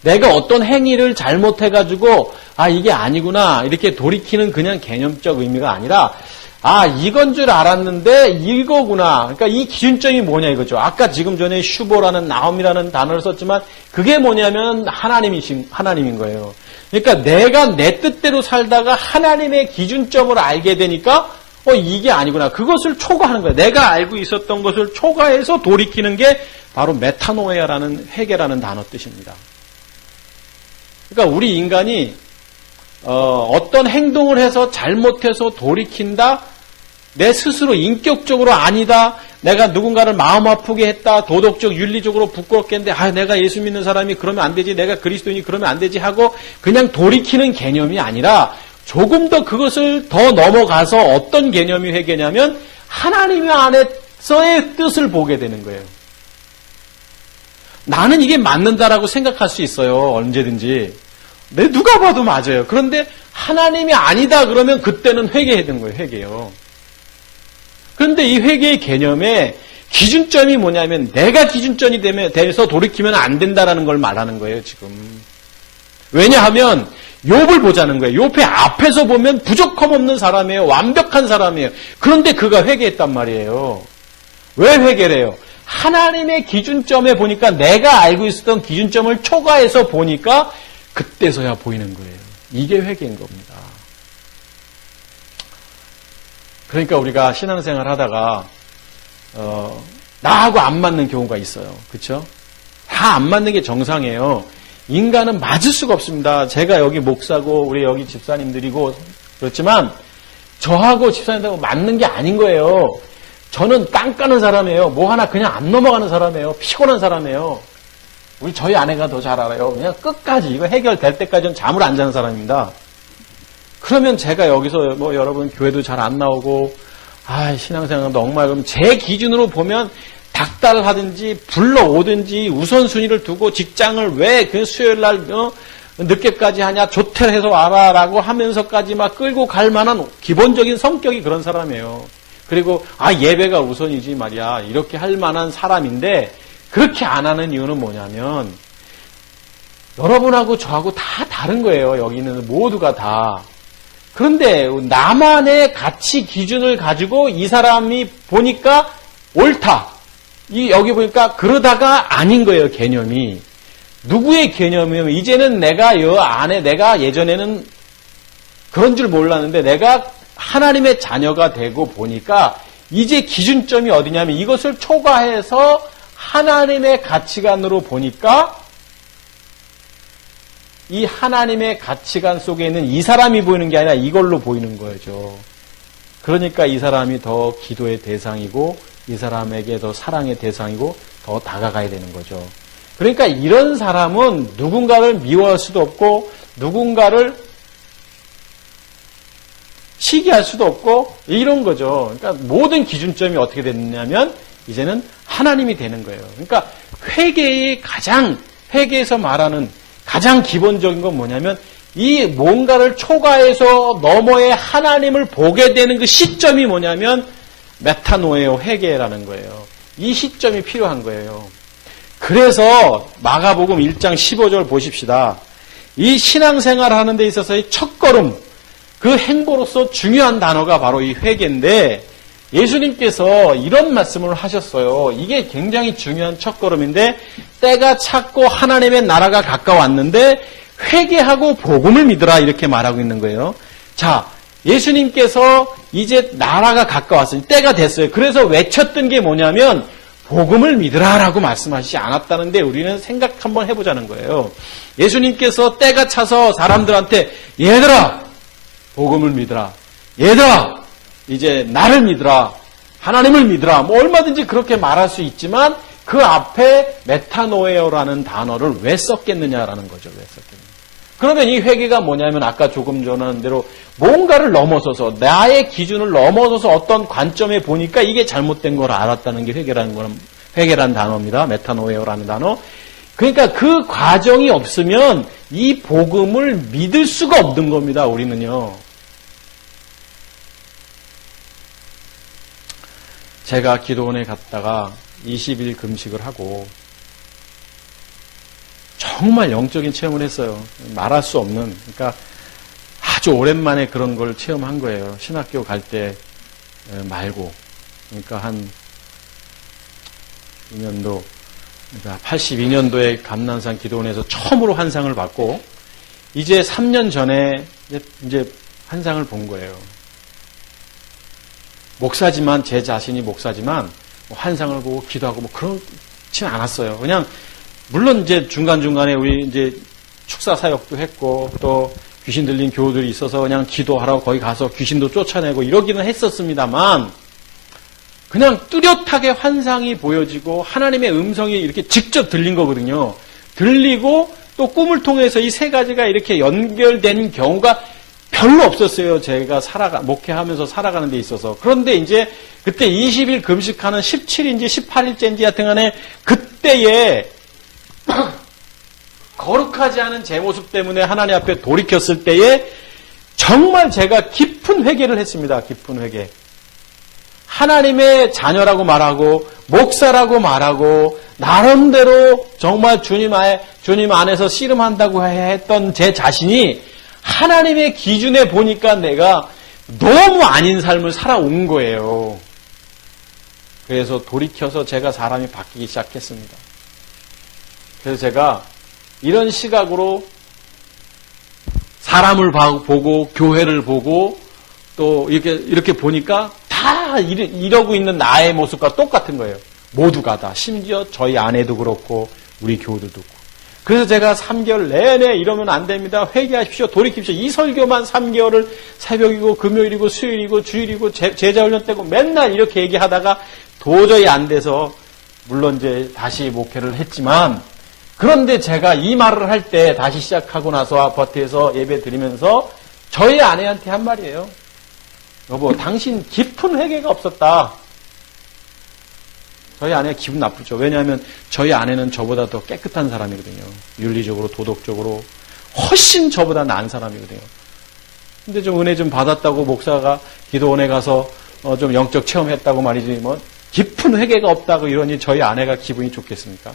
내가 어떤 행위를 잘못해가지고 이게 아니구나 이렇게 돌이키는 그냥 개념적 의미가 아니라 이건 줄 알았는데 이거구나. 그러니까 이 기준점이 뭐냐 이거죠. 아까 지금 전에 슈보라는 나옴이라는 단어를 썼지만 그게 뭐냐면 하나님인 거예요. 그러니까 내가 내 뜻대로 살다가 하나님의 기준점을 알게 되니까 이게 아니구나. 그것을 초과하는 거예요. 내가 알고 있었던 것을 초과해서 돌이키는 게 바로 메타노에라는 회개라는 단어 뜻입니다. 그러니까 우리 인간이 어떤 행동을 해서 잘못해서 돌이킨다. 내 스스로 인격적으로 아니다. 내가 누군가를 마음 아프게 했다. 도덕적, 윤리적으로 부끄럽게 했는데 내가 예수 믿는 사람이 그러면 안 되지. 내가 그리스도인이 그러면 안 되지 하고 그냥 돌이키는 개념이 아니라 조금 더 그것을 더 넘어가서 어떤 개념이 회개냐면 하나님 안에서의 뜻을 보게 되는 거예요. 나는 이게 맞는다라고 생각할 수 있어요. 언제든지. 누가 봐도 맞아요. 그런데 하나님이 아니다 그러면 그때는 회개해야 되는 거예요. 회개요. 그런데 이 회개의 개념에 기준점이 뭐냐면 내가 기준점이 돼서 돌이키면 안 된다라는 걸 말하는 거예요, 지금. 왜냐하면 욥을 보자는 거예요. 욥의 앞에서 보면 부족함 없는 사람이에요. 완벽한 사람이에요. 그런데 그가 회개했단 말이에요. 왜 회개를 해요? 하나님의 기준점에 보니까 내가 알고 있었던 기준점을 초과해서 보니까 그때서야 보이는 거예요. 이게 회개인 겁니다. 그러니까 우리가 신앙생활 하다가 나하고 안 맞는 경우가 있어요. 그렇죠? 다 안 맞는 게 정상이에요. 인간은 맞을 수가 없습니다. 제가 여기 목사고 우리 여기 집사님들이고 그렇지만 저하고 집사님들하고 맞는 게 아닌 거예요. 저는 깐깐한 사람이에요. 뭐 하나 그냥 안 넘어가는 사람이에요. 피곤한 사람이에요. 저희 아내가 더 잘 알아요. 그냥 끝까지 이거 해결될 때까지는 잠을 안 자는 사람입니다. 그러면 제가 여기서 뭐 여러분 교회도 잘 안 나오고 신앙생활도 엉망 그럼 제 기준으로 보면 닥달하든지 불러오든지 우선순위를 두고 직장을 왜 그 수요일 날 늦게까지 하냐 조퇴를 해서 와라라고 하면서까지 막 끌고 갈 만한 기본적인 성격이 그런 사람이에요. 그리고 예배가 우선이지 말이야 이렇게 할 만한 사람인데 그렇게 안 하는 이유는 뭐냐면 여러분하고 저하고 다 다른 거예요. 여기 있는 모두가 다. 그런데 나만의 가치 기준을 가지고 이 사람이 보니까 옳다. 여기 보니까 그러다가 아닌 거예요. 개념이. 누구의 개념이면 이제는 내가 내가 예전에는 그런 줄 몰랐는데 내가 하나님의 자녀가 되고 보니까 이제 기준점이 어디냐면 이것을 초과해서 하나님의 가치관으로 보니까 이 하나님의 가치관 속에 있는 이 사람이 보이는 게 아니라 이걸로 보이는 거죠. 그러니까 이 사람이 더 기도의 대상이고 이 사람에게 더 사랑의 대상이고 더 다가가야 되는 거죠. 그러니까 이런 사람은 누군가를 미워할 수도 없고 누군가를 시기할 수도 없고 이런 거죠. 그러니까 모든 기준점이 어떻게 됐냐면 이제는 하나님이 되는 거예요. 그러니까 회개에서 말하는 가장 기본적인 건 뭐냐면 이 뭔가를 초과해서 너머의 하나님을 보게 되는 그 시점이 뭐냐면 메타노에오 회개라는 거예요. 이 시점이 필요한 거예요. 그래서 마가복음 1장 15절 보십시다. 이 신앙생활 하는 데 있어서의 첫걸음 그 행보로서 중요한 단어가 바로 이 회개인데 예수님께서 이런 말씀을 하셨어요. 이게 굉장히 중요한 첫걸음인데 때가 찼고 하나님의 나라가 가까웠는데 회개하고 복음을 믿으라 이렇게 말하고 있는 거예요. 자, 예수님께서 이제 나라가 가까웠으니 때가 됐어요. 그래서 외쳤던 게 뭐냐면 복음을 믿으라라고 말씀하시지 않았다는데 우리는 생각 한번 해보자는 거예요. 예수님께서 때가 차서 사람들한테 얘들아 복음을 믿으라. 얘들아 이제 나를 믿으라. 하나님을 믿으라. 뭐 얼마든지 그렇게 말할 수 있지만 그 앞에 메타노에오라는 단어를 왜 썼겠느냐라는 거죠. 왜 썼겠느냐. 그러면 이 회개가 뭐냐면 아까 조금 전에 한 대로 뭔가를 넘어서서 나의 기준을 넘어서서 어떤 관점에 보니까 이게 잘못된 걸 알았다는 게 회개라는 단어입니다. 메타노에오라는 단어. 그러니까 그 과정이 없으면 이 복음을 믿을 수가 없는 겁니다. 우리는요. 제가 기도원에 갔다가 20일 금식을 하고 정말 영적인 체험을 했어요. 말할 수 없는. 그러니까 아주 오랜만에 그런 걸 체험한 거예요. 신학교 갈 때 말고. 그러니까 한 2년도, 그러니까 82년도에 감난산 기도원에서 처음으로 환상을 받고 이제 3년 전에 이제 환상을 본 거예요. 목사지만 제 자신이 목사지만 환상을 보고 기도하고 뭐 그렇지는 않았어요. 그냥 물론 이제 중간중간에 우리 이제 축사 사역도 했고 또 귀신 들린 교우들이 있어서 그냥 기도하라고 거기 가서 귀신도 쫓아내고 이러기는 했었습니다만 그냥 뚜렷하게 환상이 보여지고 하나님의 음성이 이렇게 직접 들린 거거든요. 들리고 또 꿈을 통해서 이 세 가지가 이렇게 연결된 경우가 별로 없었어요. 제가 목회하면서 살아가는 데 있어서. 그런데 이제 그때 20일 금식하는 17일인지 18일째인지 하여튼 간에 그때에 거룩하지 않은 제 모습 때문에 하나님 앞에 돌이켰을 때에 정말 제가 깊은 회개를 했습니다. 깊은 회개. 하나님의 자녀라고 말하고 목사라고 말하고 나름대로 정말 주님 안에서 씨름한다고 했던 제 자신이 하나님의 기준에 보니까 내가 너무 아닌 삶을 살아온 거예요. 그래서 돌이켜서 제가 사람이 바뀌기 시작했습니다. 그래서 제가 이런 시각으로 사람을 보고 교회를 보고 또 이렇게 보니까 다 이러고 있는 나의 모습과 똑같은 거예요. 모두가 다. 심지어 저희 아내도 그렇고 우리 교우들도 그렇고. 그래서 제가 3개월 내내 이러면 안 됩니다. 회개하십시오. 돌이킵시오. 이 설교만 3개월을 새벽이고 금요일이고 수요일이고 주일이고 제자훈련 때고 맨날 이렇게 얘기하다가 도저히 안 돼서 물론 이제 다시 목회를 했지만 그런데 제가 이 말을 할 때 다시 시작하고 나서 아파트에서 예배 드리면서 저희 아내한테 한 말이에요. 여보, 당신 깊은 회개가 없었다. 저희 아내가 기분 나쁘죠. 왜냐하면 저희 아내는 저보다 더 깨끗한 사람이거든요. 윤리적으로, 도덕적으로 훨씬 저보다 나은 사람이거든요. 근데 좀 은혜 좀 받았다고 목사가 기도원에 가서 좀 영적 체험했다고 말이지 뭐 깊은 회개가 없다고 이러니 저희 아내가 기분이 좋겠습니까?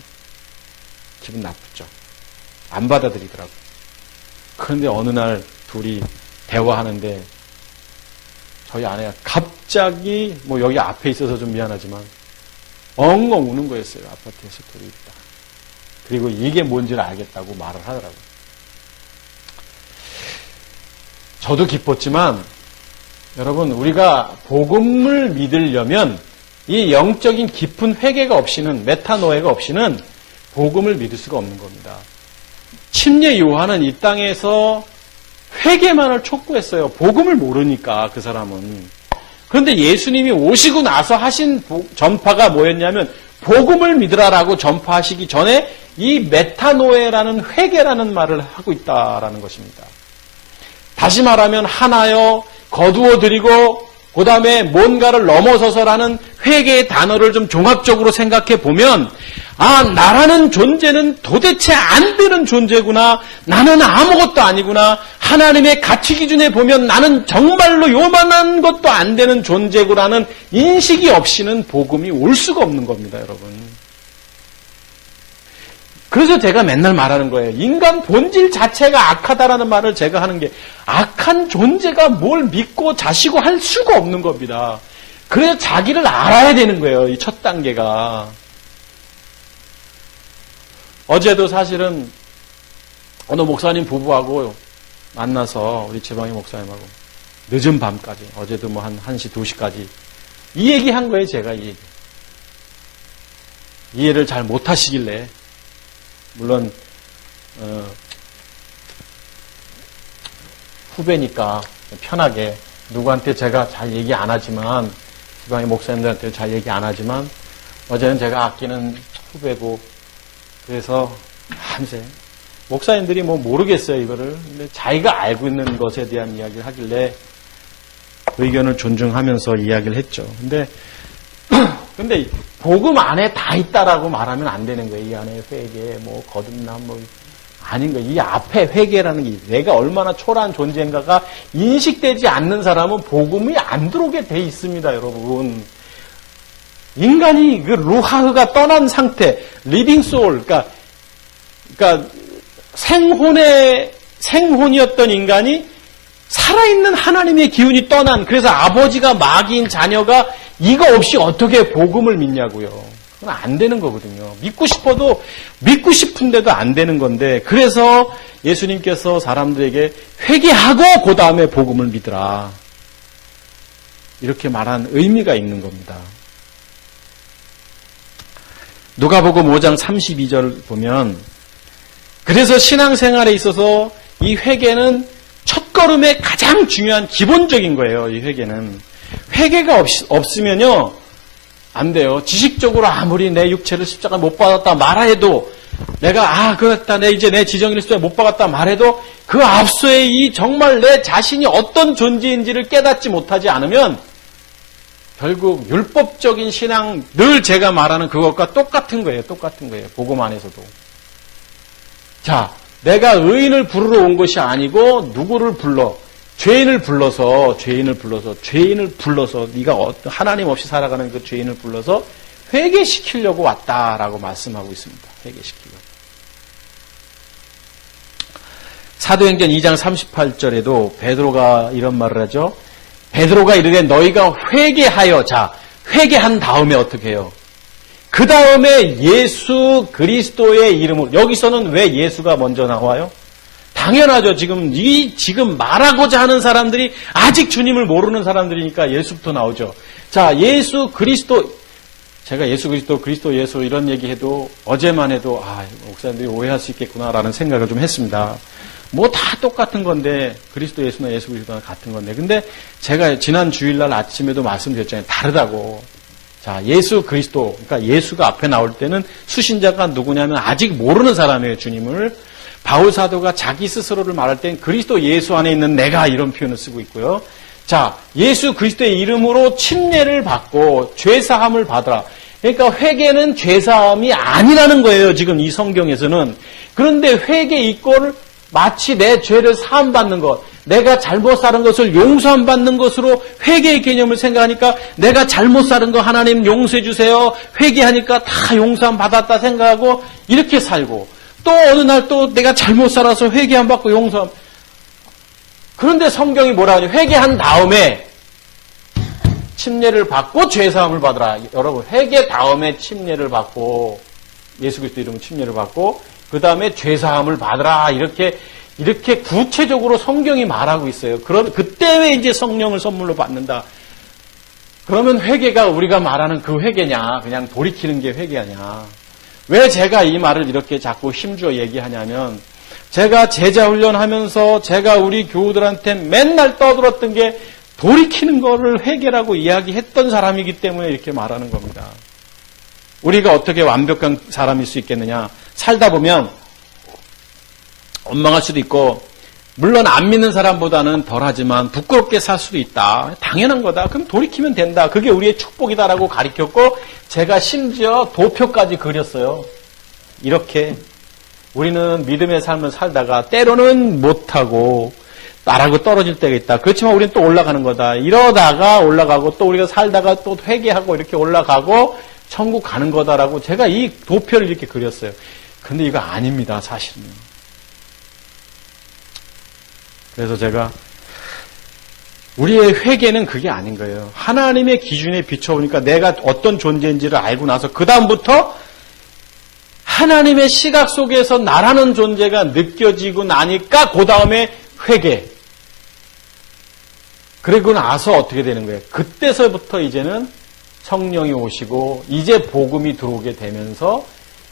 기분 나쁘죠. 안 받아들이더라고요. 그런데 어느 날 둘이 대화하는데 저희 아내가 갑자기 뭐 여기 앞에 있어서 좀 미안하지만 엉엉 우는 거였어요. 아파트에서 둘이 있다. 그리고 이게 뭔지를 알겠다고 말을 하더라고요. 저도 기뻤지만 여러분 우리가 복음을 믿으려면 이 영적인 깊은 회개가 없이는 메타노에가 없이는 복음을 믿을 수가 없는 겁니다. 침례 요한은 이 땅에서 회개만을 촉구했어요. 복음을 모르니까 그 사람은. 그런데 예수님이 오시고 나서 하신 전파가 뭐였냐면 복음을 믿으라라고 전파하시기 전에 이 메타노에라는 회개라는 말을 하고 있다라는 것입니다. 다시 말하면 하나여 거두어드리고 그 다음에 뭔가를 넘어서서라는 회개의 단어를 좀 종합적으로 생각해 보면 나라는 존재는 도대체 안 되는 존재구나. 나는 아무것도 아니구나. 하나님의 가치 기준에 보면 나는 정말로 요만한 것도 안 되는 존재구나는 인식이 없이는 복음이 올 수가 없는 겁니다, 여러분. 그래서 제가 맨날 말하는 거예요. 인간 본질 자체가 악하다라는 말을 제가 하는 게 악한 존재가 뭘 믿고 자시고 할 수가 없는 겁니다. 그래서 자기를 알아야 되는 거예요. 이 첫 단계가. 어제도 사실은 어느 목사님 부부하고 만나서 우리 지방의 목사님하고 늦은 밤까지 어제도 뭐 한 1시, 2시까지 이 얘기 한 거예요. 제가 이 얘기. 이해를 잘 못하시길래 물론 후배니까 편하게 누구한테 제가 잘 얘기 안 하지만 지방의 목사님들한테 잘 얘기 안 하지만 어제는 제가 아끼는 후배고 그래서 밤새 목사님들이 뭐 모르겠어요 이거를. 근데 자기가 알고 있는 것에 대한 이야기를 하길래 의견을 존중하면서 이야기를 했죠. 근데 복음 안에 다 있다라고 말하면 안 되는 거예요. 이 안에 회개, 뭐 거듭남, 뭐 아닌 거예요. 이 앞에 회개라는 게 내가 얼마나 초라한 존재인가가 인식되지 않는 사람은 복음이 안 들어오게 돼 있습니다, 여러분. 인간이 그 루하흐가 떠난 상태, 리빙 소울, 그러니까 생혼이었던 인간이 살아있는 하나님의 기운이 떠난, 그래서 아버지가 마귀인 자녀가 이거 없이 어떻게 복음을 믿냐고요. 그건 안 되는 거거든요. 믿고 싶어도 믿고 싶은데도 안 되는 건데, 그래서 예수님께서 사람들에게 회개하고 그 다음에 복음을 믿으라, 이렇게 말한 의미가 있는 겁니다. 누가복음 5장 32절 보면, 그래서 신앙생활에 있어서 이 회개는 첫걸음의 가장 중요한 기본적인 거예요. 이 회개는. 회개가 없으면요 안 돼요. 지식적으로 아무리 내 육체를 십자가 못 받았다 말해도, 내가 그렇다 이제 내 지정인을 십자가 못 받았다 말해도 그 앞서의 이 정말 내 자신이 어떤 존재인지를 깨닫지 못하지 않으면 결국 율법적인 신앙, 늘 제가 말하는 그것과 똑같은 거예요. 똑같은 거예요. 복음 안에서도. 자, 내가 의인을 부르러 온 것이 아니고 누구를 불러? 죄인을 불러서 네가 하나님 없이 살아가는 그 죄인을 불러서 회개시키려고 왔다라고 말씀하고 있습니다. 회개시키려고. 사도행전 2장 38절에도 베드로가 이런 말을 하죠. 베드로가 이르되 너희가 회개하여, 자, 회개한 다음에 어떻게 해요? 그 다음에 예수 그리스도의 이름으로, 여기서는 왜 예수가 먼저 나와요? 당연하죠. 지금 말하고자 하는 사람들이 아직 주님을 모르는 사람들이니까 예수부터 나오죠. 자, 예수 그리스도, 제가 예수 그리스도 예수 이런 얘기해도 어제만 해도 목사님들이 오해할 수 있겠구나라는 생각을 좀 했습니다. 뭐 다 똑같은 건데 그리스도 예수나 예수 그리스도나 같은 건데, 근데 제가 지난 주일날 아침에도 말씀드렸잖아요. 다르다고. 자, 예수 그리스도, 그러니까 예수가 앞에 나올 때는 수신자가 누구냐면 아직 모르는 사람이에요, 주님을. 바울 사도가 자기 스스로를 말할 땐 그리스도 예수 안에 있는 내가, 이런 표현을 쓰고 있고요. 자, 예수 그리스도의 이름으로 침례를 받고 죄사함을 받으라. 그러니까 회개는 죄사함이 아니라는 거예요, 지금 이 성경에서는. 그런데 회개 이꼴을 마치 내 죄를 사함받는 것, 내가 잘못 사는 것을 용서함받는 것으로 회개의 개념을 생각하니까 내가 잘못 사는 거 하나님 용서해 주세요, 회개하니까 다 용서함 받았다 생각하고 이렇게 살고, 또 어느 날 또 내가 잘못 살아서 회개함 받고 용서함. 그런데 성경이 뭐라 하죠? 회개한 다음에 침례를 받고 죄사함을 받으라. 여러분, 회개 다음에 침례를 받고, 예수 그리스도 이름으로 침례를 받고 그 다음에 죄사함을 받으라. 이렇게 구체적으로 성경이 말하고 있어요. 그때 왜 이제 성령을 선물로 받는다. 그러면 회개가 우리가 말하는 그 회개냐, 그냥 돌이키는 게 회개냐. 왜 제가 이 말을 이렇게 자꾸 힘주어 얘기하냐면, 제가 제자 훈련하면서 제가 우리 교우들한테 맨날 떠들었던 게 돌이키는 거를 회개라고 이야기했던 사람이기 때문에 이렇게 말하는 겁니다. 우리가 어떻게 완벽한 사람일 수 있겠느냐. 살다 보면 원망할 수도 있고, 물론 안 믿는 사람보다는 덜하지만 부끄럽게 살 수도 있다. 당연한 거다. 그럼 돌이키면 된다. 그게 우리의 축복이다라고 가르쳤고, 제가 심지어 도표까지 그렸어요. 이렇게 우리는 믿음의 삶을 살다가 때로는 못하고 나라고 떨어질 때가 있다. 그렇지만 우리는 또 올라가는 거다. 이러다가 올라가고, 또 우리가 살다가 또 회개하고 이렇게 올라가고 천국 가는 거다라고 제가 이 도표를 이렇게 그렸어요. 근데 이거 아닙니다, 사실은. 그래서 제가 우리의 회개는 그게 아닌 거예요. 하나님의 기준에 비춰보니까 내가 어떤 존재인지를 알고 나서 그 다음부터 하나님의 시각 속에서 나라는 존재가 느껴지고 나니까 그 다음에 회개. 그리고 나서 어떻게 되는 거예요? 그때서부터 이제는 성령이 오시고 이제 복음이 들어오게 되면서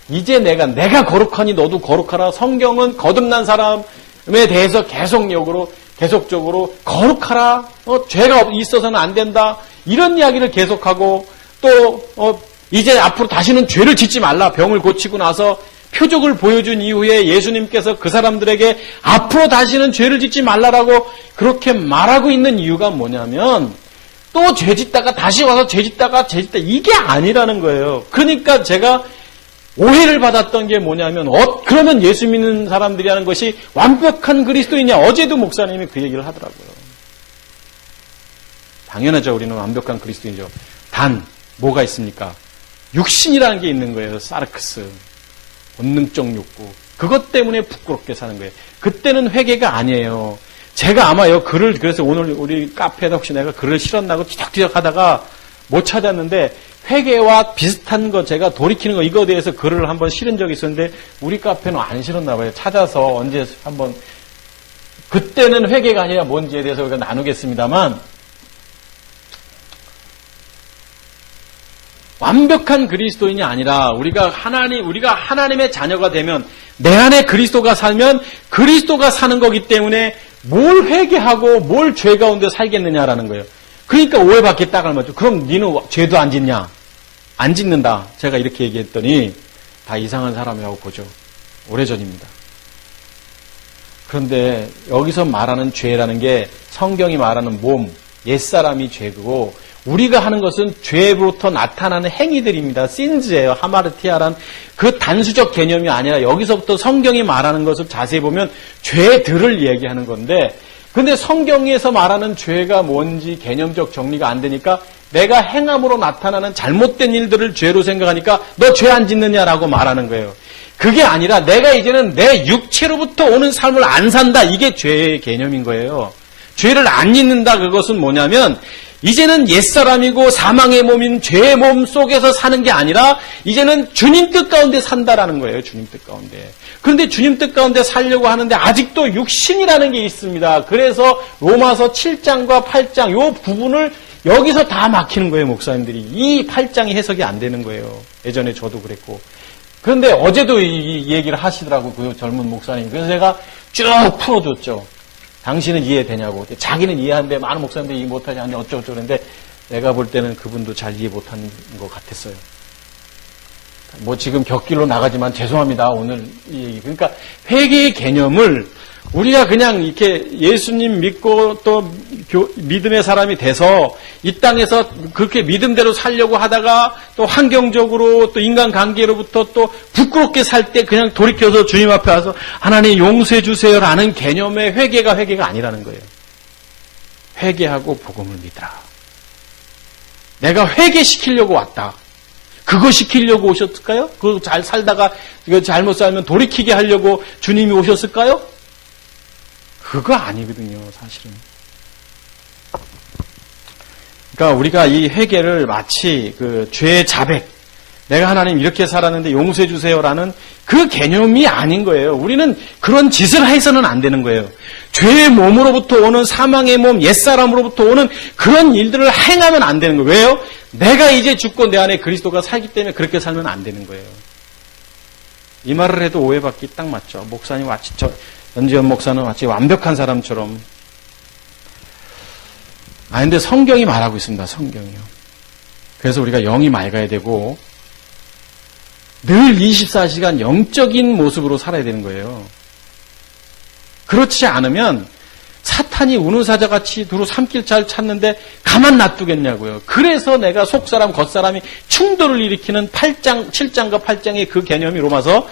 이제 내가 거룩하니 너도 거룩하라. 성경은 거듭난 사람에 대해서 계속적으로 거룩하라. 죄가 있어서는 안 된다. 이런 이야기를 계속하고, 또 이제 앞으로 다시는 죄를 짓지 말라. 병을 고치고 나서 표적을 보여준 이후에 예수님께서 그 사람들에게 앞으로 다시는 죄를 짓지 말라라고 그렇게 말하고 있는 이유가 뭐냐면, 또 죄 짓다가 다시 와서 죄 짓다가 이게 아니라는 거예요. 그러니까 제가 오해를 받았던 게 뭐냐면, 그러면 예수 믿는 사람들이 하는 것이 완벽한 그리스도이냐. 어제도 목사님이 그 얘기를 하더라고요. 당연하죠. 우리는 완벽한 그리스도인이죠. 단 뭐가 있습니까? 육신이라는 게 있는 거예요. 사르크스, 본능적 욕구. 그것 때문에 부끄럽게 사는 거예요. 그때는 회개가 아니에요. 제가 아마요 글을, 그래서 오늘 우리 카페에다 혹시 내가 글을 실었나고 뒤적뒤적 하다가 못 찾았는데, 회개와 비슷한 거, 제가 돌이키는 거, 이거에 대해서 글을 한번 실은 적이 있었는데 우리 카페는 안 실었나 봐요. 찾아서 언제 한번, 그때는 회개가 아니라 뭔지에 대해서 우리가 나누겠습니다만, 완벽한 그리스도인이 아니라 우리가 하나님의 자녀가 되면, 내 안에 그리스도가 살면 그리스도가 사는 거기 때문에 뭘 회개하고 뭘 죄 가운데 살겠느냐라는 거예요. 그러니까 오해받기 딱 알맞죠. 그럼 니는 죄도 안 짓냐? 안 짓는다. 제가 이렇게 얘기했더니 다 이상한 사람이라고 보죠. 오래전입니다. 그런데 여기서 말하는 죄라는 게 성경이 말하는 몸, 옛사람이 죄고, 우리가 하는 것은 죄로부터 나타나는 행위들입니다. 신즈예요. 하마르티아란 그 단수적 개념이 아니라 여기서부터 성경이 말하는 것을 자세히 보면 죄들을 얘기하는 건데, 근데 성경에서 말하는 죄가 뭔지 개념적 정리가 안 되니까 내가 행함으로 나타나는 잘못된 일들을 죄로 생각하니까 너 죄 안 짓느냐라고 말하는 거예요. 그게 아니라 내가 이제는 내 육체로부터 오는 삶을 안 산다. 이게 죄의 개념인 거예요. 죄를 안 짓는다. 그것은 뭐냐면 이제는 옛사람이고 사망의 몸인 죄의 몸 속에서 사는 게 아니라 이제는 주님 뜻 가운데 산다라는 거예요. 주님 뜻 가운데. 그런데 주님 뜻 가운데 살려고 하는데 아직도 육신이라는 게 있습니다. 그래서 로마서 7장과 8장 요 부분을 여기서 다 막히는 거예요. 목사님들이. 이 8장이 해석이 안 되는 거예요. 예전에 저도 그랬고. 그런데 어제도 이 얘기를 하시더라고. 그 젊은 목사님. 그래서 제가 쭉 풀어줬죠. 당신은 이해되냐고. 자기는 이해하는데 많은 목사님들이 이해 못하지 않냐 어쩌고저쩌고 그랬는데 내가 볼 때는 그분도 잘 이해 못하는 것 같았어요. 뭐 지금 곁길로 나가지만 죄송합니다. 오늘 이 얘기. 그러니까 회개의 개념을 우리가 그냥 이렇게 예수님 믿고 또 믿음의 사람이 돼서 이 땅에서 그렇게 믿음대로 살려고 하다가 또 환경적으로 또 인간관계로부터 또 부끄럽게 살 때 그냥 돌이켜서 주님 앞에 와서 하나님 용서해 주세요라는 개념의 회개가 아니라는 거예요. 회개하고 복음을 믿으라. 내가 회개시키려고 왔다. 그거 시키려고 오셨을까요? 그거 잘 살다가 이거 잘못 살면 돌이키게 하려고 주님이 오셨을까요? 그거 아니거든요, 사실은. 그러니까 우리가 이 회개를 마치 그 죄의 자백, 내가 하나님 이렇게 살았는데 용서해 주세요라는 그 개념이 아닌 거예요. 우리는 그런 짓을 해서는 안 되는 거예요. 죄의 몸으로부터 오는 사망의 몸, 옛사람으로부터 오는 그런 일들을 행하면 안 되는 거예요. 왜요? 내가 이제 죽고 내 안에 그리스도가 살기 때문에 그렇게 살면 안 되는 거예요. 이 말을 해도 오해받기 딱 맞죠. 목사님 마치 연지현 목사는 마치 완벽한 사람처럼. 근데 성경이 말하고 있습니다. 성경이요. 그래서 우리가 영이 맑아야 되고 늘 24시간 영적인 모습으로 살아야 되는 거예요. 그렇지 않으면 사탄이 우는 사자같이 두루 삼킬자를 찾는데 가만 놔두겠냐고요. 그래서 내가 속사람 겉사람이 충돌을 일으키는 8장, 7장과 8장의 그 개념이 로마서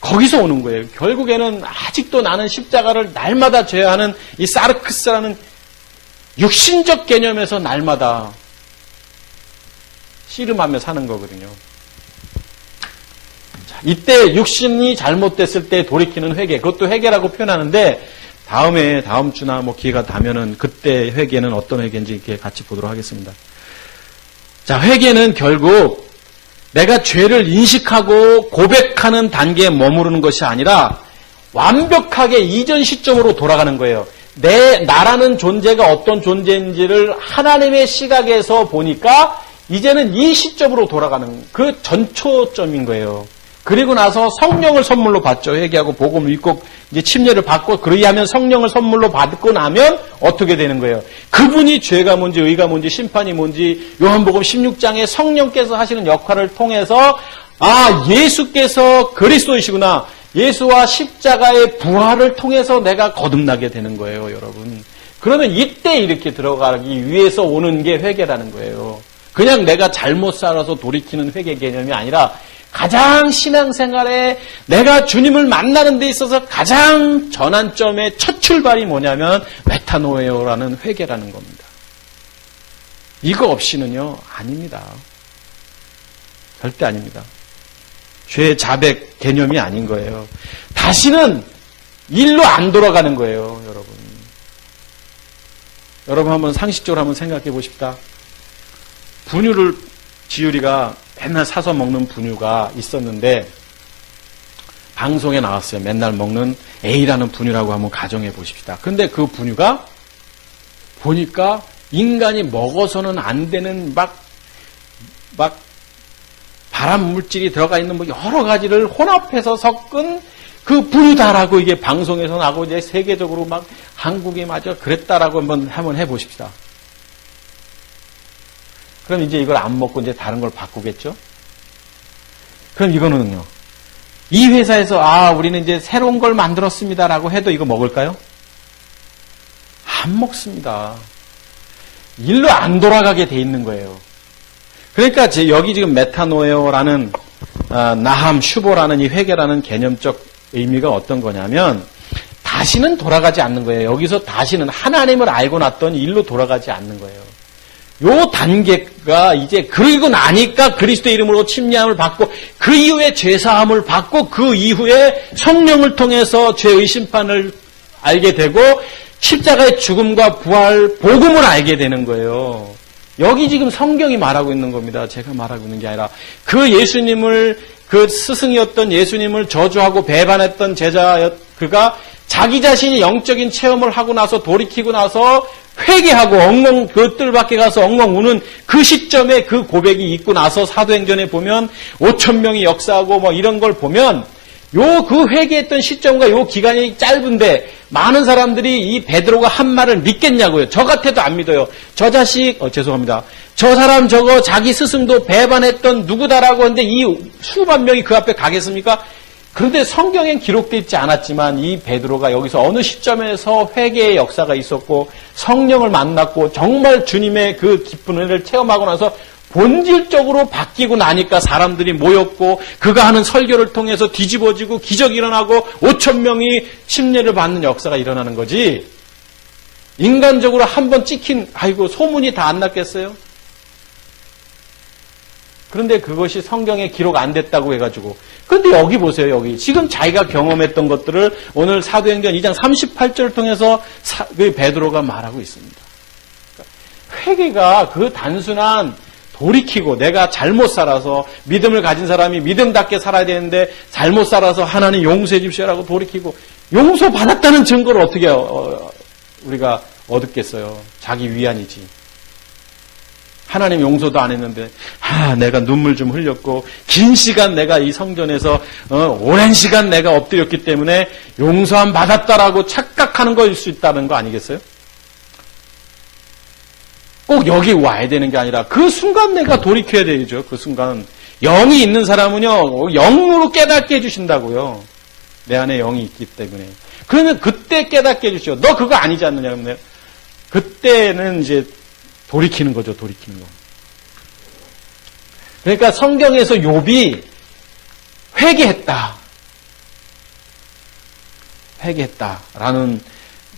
거기서 오는 거예요. 결국에는 아직도 나는 십자가를 날마다 져야 하는 이 사르크스라는 육신적 개념에서 날마다 씨름하며 사는 거거든요. 자, 이때 육신이 잘못됐을 때 돌이키는 회개, 그것도 회개라고 표현하는데 다음 주나 뭐 기회가 되면은 그때 회개는 어떤 회개인지 이렇게 같이 보도록 하겠습니다. 자, 회개는 결국 내가 죄를 인식하고 고백하는 단계에 머무르는 것이 아니라 완벽하게 이전 시점으로 돌아가는 거예요. 나라는 존재가 어떤 존재인지를 하나님의 시각에서 보니까 이제는 이 시점으로 돌아가는 그 전초점인 거예요. 그리고 나서 성령을 선물로 받죠. 회개하고 복음을 믿고 이제 침례를 받고 그리하면 성령을 선물로 받고 나면 어떻게 되는 거예요? 그분이 죄가 뭔지 의가 뭔지 심판이 뭔지 요한복음 16장에 성령께서 하시는 역할을 통해서 예수께서 그리스도이시구나. 예수와 십자가의 부활을 통해서 내가 거듭나게 되는 거예요, 여러분. 그러면 이때 이렇게 들어가기 위해서 오는 게 회개라는 거예요. 그냥 내가 잘못 살아서 돌이키는 회개 개념이 아니라 가장 신앙생활에 내가 주님을 만나는 데 있어서 가장 전환점의 첫 출발이 뭐냐면 메타노에오라는 회개라는 겁니다. 이거 없이는요, 아닙니다. 절대 아닙니다. 죄의 자백 개념이 아닌 거예요. 다시는 일로 안 돌아가는 거예요, 여러분. 여러분 한번 상식적으로 한번 생각해 보십시다. 분유를 지율이가 맨날 사서 먹는 분유가 있었는데 방송에 나왔어요. 맨날 먹는 A라는 분유라고 한번 가정해 보십시다. 근데 그 분유가 보니까 인간이 먹어서는 안 되는 막 발암 물질이 들어가 있는 뭐 여러 가지를 혼합해서 섞은 그 분유다라고 이게 방송에서 나고 이제 세계적으로 막 한국이 맞아 그랬다라고 한번 해보십시다. 그럼 이제 이걸 안 먹고 이제 다른 걸 바꾸겠죠? 그럼 이거는요. 이 회사에서 우리는 이제 새로운 걸 만들었습니다라고 해도 이거 먹을까요? 안 먹습니다. 일로 안 돌아가게 돼 있는 거예요. 그러니까 여기 지금 메타노에오라는 나함, 슈보라는 이 회개라는 개념적 의미가 어떤 거냐면 다시는 돌아가지 않는 거예요. 여기서 다시는 하나님을 알고 났더니 일로 돌아가지 않는 거예요. 요 단계가 이제 그리고 나니까 그리스도의 이름으로 침례함을 받고 그 이후에 죄사함을 받고 그 이후에 성령을 통해서 죄의 심판을 알게 되고 십자가의 죽음과 부활 복음을 알게 되는 거예요. 여기 지금 성경이 말하고 있는 겁니다. 제가 말하고 있는 게 아니라 그 예수님을 그 스승이었던 예수님을 저주하고 배반했던 제자 그가 자기 자신이 영적인 체험을 하고 나서 돌이키고 나서 회개하고 엉엉 그 뜰 밖에 가서 엉엉 우는 그 시점에 그 고백이 있고 나서 사도행전에 보면 5,000명이 역사하고 뭐 이런 걸 보면 그 회개했던 시점과 요 기간이 짧은데 많은 사람들이 이 베드로가 한 말을 믿겠냐고요. 저 같아도 안 믿어요. 저 자식 죄송합니다. 저 사람 저거 자기 스승도 배반했던 누구다라고 하는데 이 수만 명이 그 앞에 가겠습니까? 그런데 성경엔 기록되어 있지 않았지만 이 베드로가 여기서 어느 시점에서 회개의 역사가 있었고 성령을 만났고 정말 주님의 그 기쁜 은혜를 체험하고 나서 본질적으로 바뀌고 나니까 사람들이 모였고 그가 하는 설교를 통해서 뒤집어지고 기적이 일어나고 5,000명이 침례를 받는 역사가 일어나는 거지. 인간적으로 한번 찍힌 소문이 다 안 났겠어요? 그런데 그것이 성경에 기록 안 됐다고 해가지고. 그런데 여기 보세요. 여기 지금 자기가 경험했던 것들을 오늘 사도행전 2장 38절을 통해서 베드로가 말하고 있습니다. 회개가 그 단순한 돌이키고 내가 잘못 살아서 믿음을 가진 사람이 믿음답게 살아야 되는데 잘못 살아서 하나님 용서해 주십시오라고 돌이키고 용서받았다는 증거를 어떻게 우리가 얻겠어요? 자기 위안이지. 하나님 용서도 안 했는데 내가 눈물 좀 흘렸고 긴 시간 내가 이 성전에서 오랜 시간 내가 엎드렸기 때문에 용서함 받았다라고 착각하는 거일 수 있다는 거 아니겠어요? 꼭 여기 와야 되는 게 아니라 그 순간 내가 돌이켜야 되죠. 그 순간. 영이 있는 사람은요. 영으로 깨닫게 해주신다고요. 내 안에 영이 있기 때문에. 그러면 그때 깨닫게 해주시오. 너 그거 아니지 않느냐. 그러면 그때는 이제 돌이키는 거죠. 돌이키는 거. 그러니까 성경에서 욥이 회개했다. 회개했다라는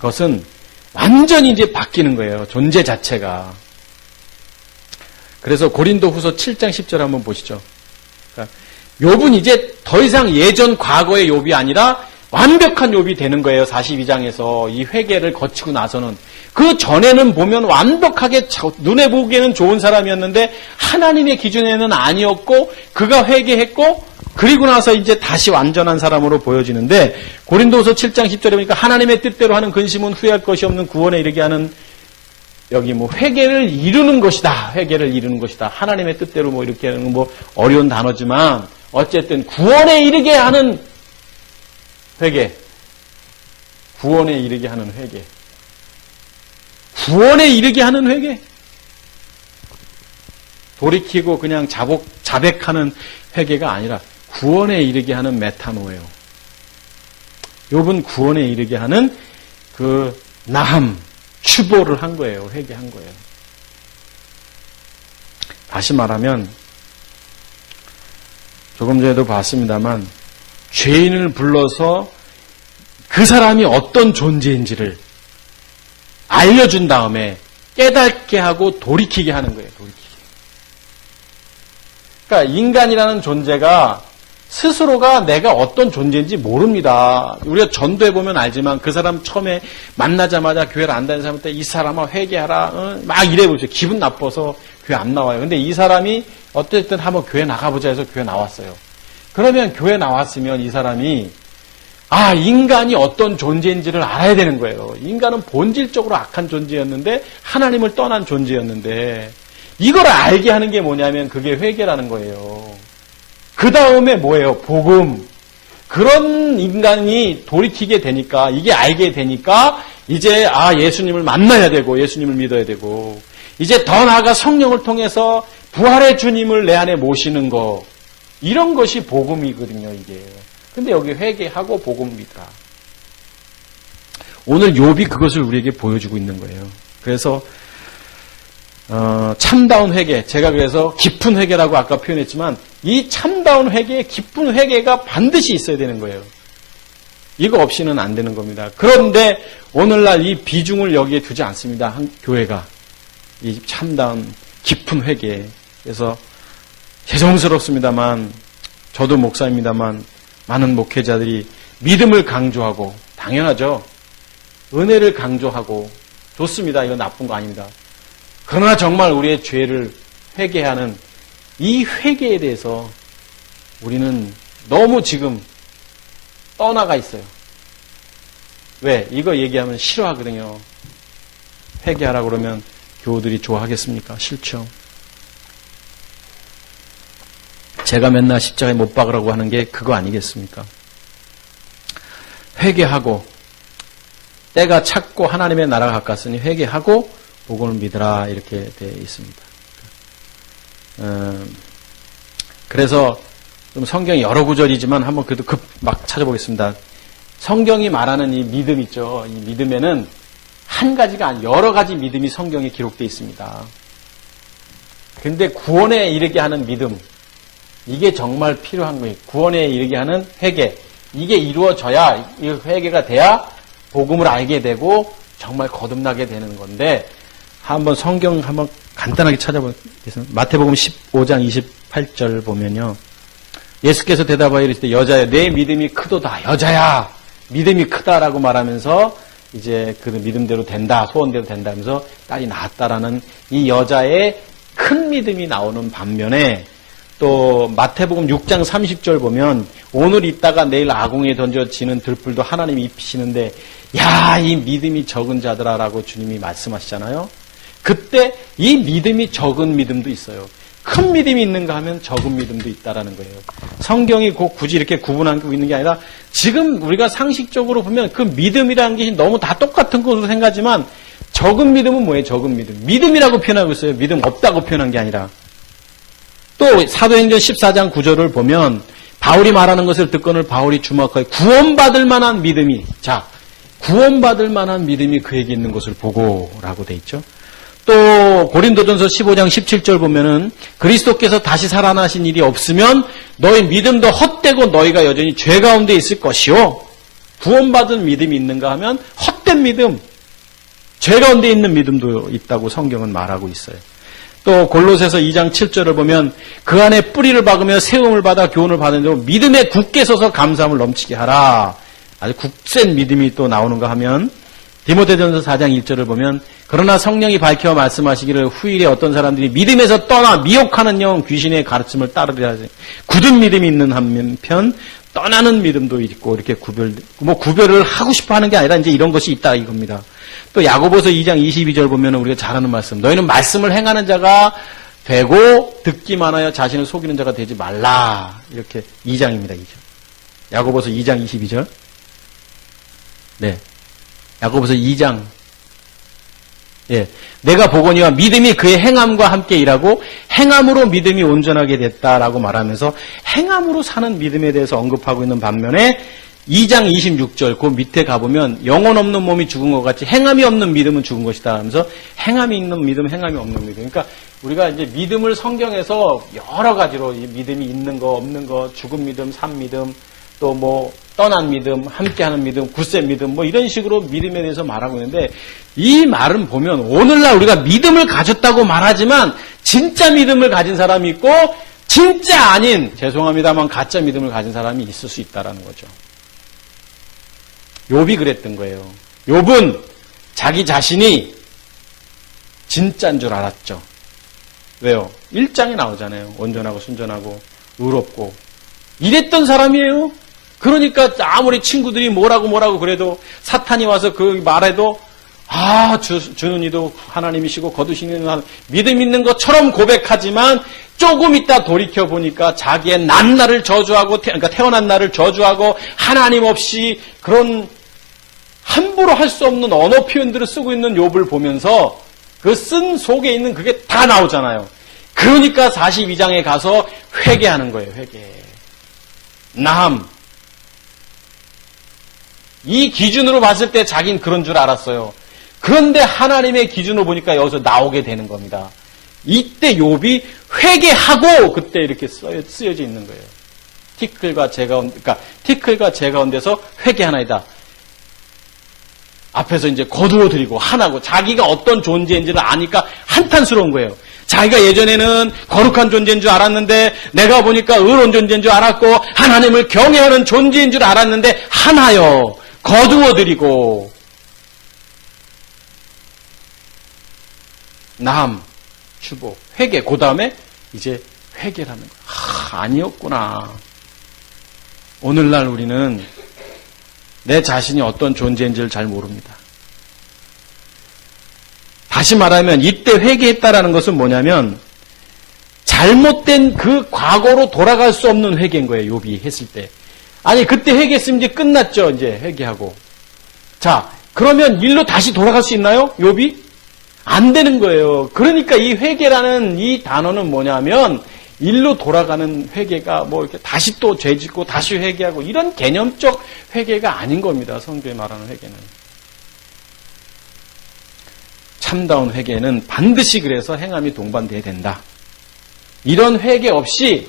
것은 완전히 이제 바뀌는 거예요. 존재 자체가. 그래서 고린도후서 7장 10절 한번 보시죠. 그러니까 욥은 이제 더 이상 예전 과거의 욥이 아니라 완벽한 욥이 되는 거예요. 42장에서 이 회개를 거치고 나서는. 그 전에는 보면 완벽하게 눈에 보기에는 좋은 사람이었는데 하나님의 기준에는 아니었고 그가 회개했고 그리고 나서 이제 다시 완전한 사람으로 보여지는데 고린도후서 7장 10절에 보니까 하나님의 뜻대로 하는 근심은 후회할 것이 없는 구원에 이르게 하는 여기 회개를 이루는 것이다. 회개를 이루는 것이다. 하나님의 뜻대로 이렇게 하는 어려운 단어지만 어쨌든 구원에 이르게 하는 회개. 구원에 이르게 하는 회개. 구원에 이르게 하는 회개. 돌이키고 그냥 자백하는 회개가 아니라 구원에 이르게 하는 메타노예요. 욥은 구원에 이르게 하는 그 나함, 추보를 한 거예요. 회개한 거예요. 다시 말하면 조금 전에도 봤습니다만 죄인을 불러서 그 사람이 어떤 존재인지를 알려준 다음에 깨닫게 하고 돌이키게 하는 거예요. 돌이키게. 그러니까 인간이라는 존재가 스스로가 내가 어떤 존재인지 모릅니다. 우리가 전도해보면 알지만 그 사람 처음에 만나자마자 교회를 안 다니는 사람한테 이 사람아 회개하라 막 이래보죠. 기분 나빠서 교회 안 나와요. 근데 이 사람이 어쨌든 한번 교회 나가보자 해서 교회 나왔어요. 그러면 교회 나왔으면 이 사람이 인간이 어떤 존재인지를 알아야 되는 거예요. 인간은 본질적으로 악한 존재였는데 하나님을 떠난 존재였는데 이걸 알게 하는 게 뭐냐면 그게 회개라는 거예요. 그 다음에 뭐예요? 복음. 그런 인간이 돌이키게 되니까 이게 알게 되니까 이제 예수님을 만나야 되고 예수님을 믿어야 되고 이제 더 나아가 성령을 통해서 부활의 주님을 내 안에 모시는 거 이런 것이 복음이거든요. 이게. 근데 여기 회개하고 복음이다. 오늘 욥이 그것을 우리에게 보여주고 있는 거예요. 그래서 참다운 회개, 제가 그래서 깊은 회개라고 아까 표현했지만 이 참다운 회개, 깊은 회개가 반드시 있어야 되는 거예요. 이거 없이는 안 되는 겁니다. 그런데 오늘날 이 비중을 여기에 두지 않습니다. 한 교회가. 이 참다운 깊은 회개. 그래서 죄송스럽습니다만 저도 목사입니다만 많은 목회자들이 믿음을 강조하고 당연하죠. 은혜를 강조하고 좋습니다. 이건 나쁜 거 아닙니다. 그러나 정말 우리의 죄를 회개하는 이 회개에 대해서 우리는 너무 지금 떠나가 있어요. 왜? 이거 얘기하면 싫어하거든요. 회개하라 그러면 교우들이 좋아하겠습니까? 싫죠. 제가 맨날 십자가에 못 박으라고 하는 게 그거 아니겠습니까? 회개하고 때가 찼고 하나님의 나라가 가까웠으니 회개하고 복음을 믿으라 이렇게 되어 있습니다. 그래서 좀 성경이 여러 구절이지만 한번 그래도 막 찾아보겠습니다. 성경이 말하는 이 믿음 있죠. 이 믿음에는 한 가지가 아니라 여러 가지 믿음이 성경에 기록되어 있습니다. 근데 구원에 이르게 하는 믿음, 이게 정말 필요한 거예요. 구원에 이르게 하는 회개, 이게 이루어져야, 이 회개가 돼야 복음을 알게 되고 정말 거듭나게 되는 건데, 한번 성경 한번 간단하게 찾아보겠습니다. 마태복음 15장 28절 보면요. 예수께서 대답하여 이르시되 여자야 내 믿음이 크도다. 여자야 믿음이 크다라고 말하면서 이제 그 믿음대로 된다, 소원대로 된다면서 딸이 낳았다라는 이 여자의 큰 믿음이 나오는 반면에 또 마태복음 6장 30절 보면 오늘 있다가 내일 아궁이에 던져지는 들풀도 하나님이 입히시는데 야, 이 믿음이 적은 자들아라고 주님이 말씀하시잖아요. 그때 이 믿음이 적은 믿음도 있어요. 큰 믿음이 있는가 하면 적은 믿음도 있다라는 거예요. 성경이 굳이 이렇게 구분하고 있는 게 아니라 지금 우리가 상식적으로 보면 그 믿음이라는 게 너무 다 똑같은 것으로 생각하지만 적은 믿음은 뭐예요? 적은 믿음. 믿음이라고 표현하고 있어요. 믿음 없다고 표현한 게 아니라. 또 사도행전 14장 9절을 보면 바울이 말하는 것을 듣거늘 바울이 주목하여 구원받을 만한 믿음이, 자, 구원받을 만한 믿음이 그에게 있는 것을 보고라고 돼 있죠. 또 고린도전서 15장 17절 보면은 그리스도께서 다시 살아나신 일이 없으면 너희 믿음도 헛되고 너희가 여전히 죄 가운데 있을 것이요. 구원받은 믿음이 있는가 하면 헛된 믿음, 죄 가운데 있는 믿음도 있다고 성경은 말하고 있어요. 또 골로새서 2장 7절을 보면 그 안에 뿌리를 박으며 세움을 받아 교훈을 받은 대로 믿음에 굳게 서서 감사함을 넘치게 하라. 아주 굳센 믿음이 또 나오는가 하면 디모데전서 4장 1절을 보면 그러나 성령이 밝혀 말씀하시기를 후일에 어떤 사람들이 믿음에서 떠나 미혹하는 영 귀신의 가르침을 따르리라. 굳은 믿음이 있는 한편 떠나는 믿음도 있고 이렇게 구별을 하고 싶어 하는 게 아니라 이제 이런 것이 있다 이겁니다. 또 야고보서 2장 22절 보면 우리가 잘 아는 말씀. 너희는 말씀을 행하는 자가 되고 듣기만 하여 자신을 속이는 자가 되지 말라. 이렇게 2장입니다. 2장. 야고보서 2장 22절. 네. 야고보서 2장. 예. 내가 보거니와 믿음이 그의 행함과 함께 일하고 행함으로 믿음이 온전하게 됐다라고 말하면서 행함으로 사는 믿음에 대해서 언급하고 있는 반면에 2장 26절 그 밑에 가보면 영혼 없는 몸이 죽은 것 같이 행함이 없는 믿음은 죽은 것이다 하면서 행함이 있는 믿음, 행함이 없는 믿음. 그러니까 우리가 이제 믿음을 성경에서 여러 가지로 믿음이 있는 거, 없는 거, 죽은 믿음, 산 믿음, 또 뭐 떠난 믿음, 함께하는 믿음, 굳센 믿음, 뭐 이런 식으로 믿음에 대해서 말하고 있는데 이 말은 보면 오늘날 우리가 믿음을 가졌다고 말하지만 진짜 믿음을 가진 사람이 있고 진짜 아닌, 죄송합니다만 가짜 믿음을 가진 사람이 있을 수 있다라는 거죠. 욥이 그랬던 거예요. 욥은 자기 자신이 진짜인 줄 알았죠. 왜요? 1장에 나오잖아요. 온전하고 순전하고 의롭고 이랬던 사람이에요. 그러니까 아무리 친구들이 뭐라고 그래도 사탄이 와서 그 말해도 주는 이도 하나님이시고 거두시는 하나님, 믿음 있는 것처럼 고백하지만 조금 있다 돌이켜 보니까 자기의 난 날을 저주하고 그러니까 태어난 날을 저주하고 하나님 없이 그런 함부로 할 수 없는 언어 표현들을 쓰고 있는 욥을 보면서 그 쓴 속에 있는 그게 다 나오잖아요. 그러니까 42장에 가서 회개하는 거예요. 회개. 나함. 이 기준으로 봤을 때 자기는 그런 줄 알았어요. 그런데 하나님의 기준으로 보니까 여기서 나오게 되는 겁니다. 이때 욥이 회개하고 그때 이렇게 쓰여져 있는 거예요. 티클과 제 가운데, 그러니까 티클과 제 가운데서 회개하나이다. 앞에서 이제 거두어드리고 하나고 자기가 어떤 존재인지를 아니까 한탄스러운 거예요. 자기가 예전에는 거룩한 존재인 줄 알았는데 내가 보니까 의로운 존재인 줄 알았고 하나님을 경외하는 존재인 줄 알았는데 하나요. 거두어드리고 남, 주보, 회개. 그 다음에 이제 회개라는 거예요. 아니었구나. 오늘날 우리는 내 자신이 어떤 존재인지를 잘 모릅니다. 다시 말하면 이때 회개했다라는 것은 뭐냐면 잘못된 그 과거로 돌아갈 수 없는 회개인 거예요. 욥이 했을 때. 아니 그때 회개했으면 이제 끝났죠. 이제 회개하고. 자, 그러면 일로 다시 돌아갈 수 있나요? 욥이? 안 되는 거예요. 그러니까 이 회개라는 이 단어는 뭐냐면 일로 돌아가는 회개가 뭐 이렇게 다시 또 죄 짓고 다시 회개하고 이런 개념적 회개가 아닌 겁니다. 성경에 말하는 회개는. 참다운 회개는 반드시 그래서 행함이 동반돼야 된다. 이런 회개 없이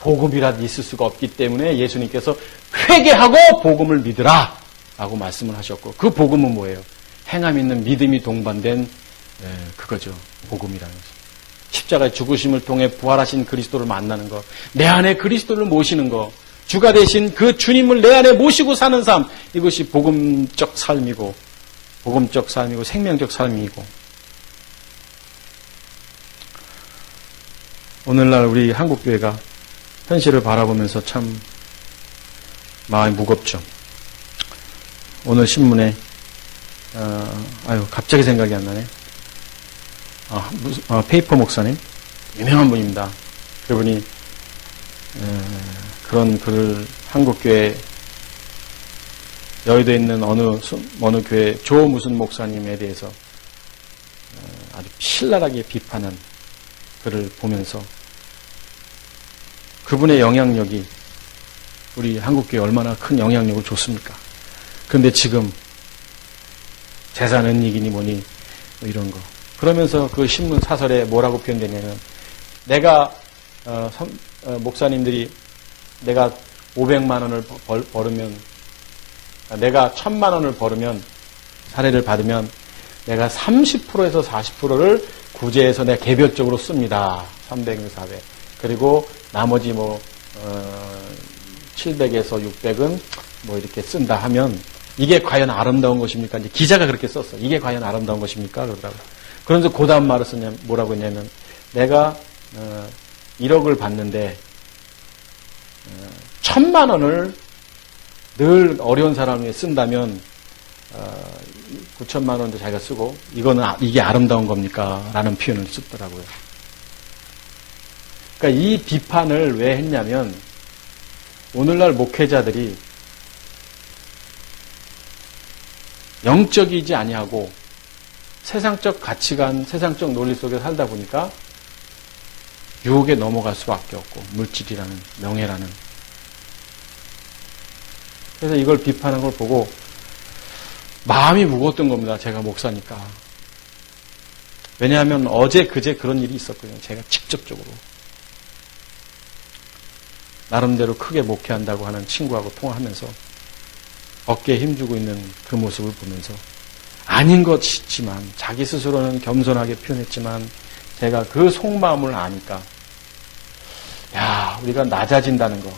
복음이라도 있을 수가 없기 때문에 예수님께서 회개하고 복음을 믿으라 라고 말씀을 하셨고 그 복음은 뭐예요? 행함 있는 믿음이 동반된 그거죠. 복음이라는 것은. 십자가의 죽으심을 통해 부활하신 그리스도를 만나는 것, 내 안에 그리스도를 모시는 것, 주가 되신 그 주님을 내 안에 모시고 사는 삶, 이것이 복음적 삶이고 생명적 삶이고 오늘날 우리 한국교회가 현실을 바라보면서 참 마음이 무겁죠. 오늘 신문에 갑자기 생각이 안 나네. 페이퍼 목사님, 유명한 분입니다. 그분이 그런 글을 한국교회 여의도에 있는 어느 교회 조 무슨 목사님에 대해서 아주 신랄하게 비판한 글을 보면서 그분의 영향력이 우리 한국교회에 얼마나 큰 영향력을 줬습니까? 그런데 지금 재산 은닉이니 뭐니 뭐 이런 거 그러면서 그 신문 사설에 뭐라고 표현되냐면 내가 목사님들이 내가 500만 원을 벌으면 내가 1000만 원을 벌으면 사례를 받으면 내가 30%에서 40%를 구제해서 내가 개별적으로 씁니다. 300, 400. 그리고 나머지 700에서 600은 뭐 이렇게 쓴다 하면 이게 과연 아름다운 것입니까? 이제 기자가 그렇게 썼어. 이게 과연 아름다운 것입니까? 그러더라고요. 그러면서 그 다음 말을 썼냐, 뭐라고 했냐면, 내가 1억을 받는데 1000만 원을 늘 어려운 사람 위해 쓴다면 9천만 원도 자기가 쓰고 이게 아름다운 겁니까? 라는 표현을 쓰더라고요. 그러니까 이 비판을 왜 했냐면 오늘날 목회자들이 영적이지 아니하고 세상적 가치관, 세상적 논리 속에 살다 보니까 유혹에 넘어갈 수밖에 없고 물질이라는, 명예라는. 그래서 이걸 비판한 걸 보고 마음이 무거웠던 겁니다. 제가 목사니까. 왜냐하면 어제 그제 그런 일이 있었거든요. 제가 직접적으로. 나름대로 크게 목회한다고 하는 친구하고 통화하면서 어깨에 힘주고 있는 그 모습을 보면서 아닌 것 싶지만 자기 스스로는 겸손하게 표현했지만 제가 그 속마음을 아니까 야, 우리가 낮아진다는 거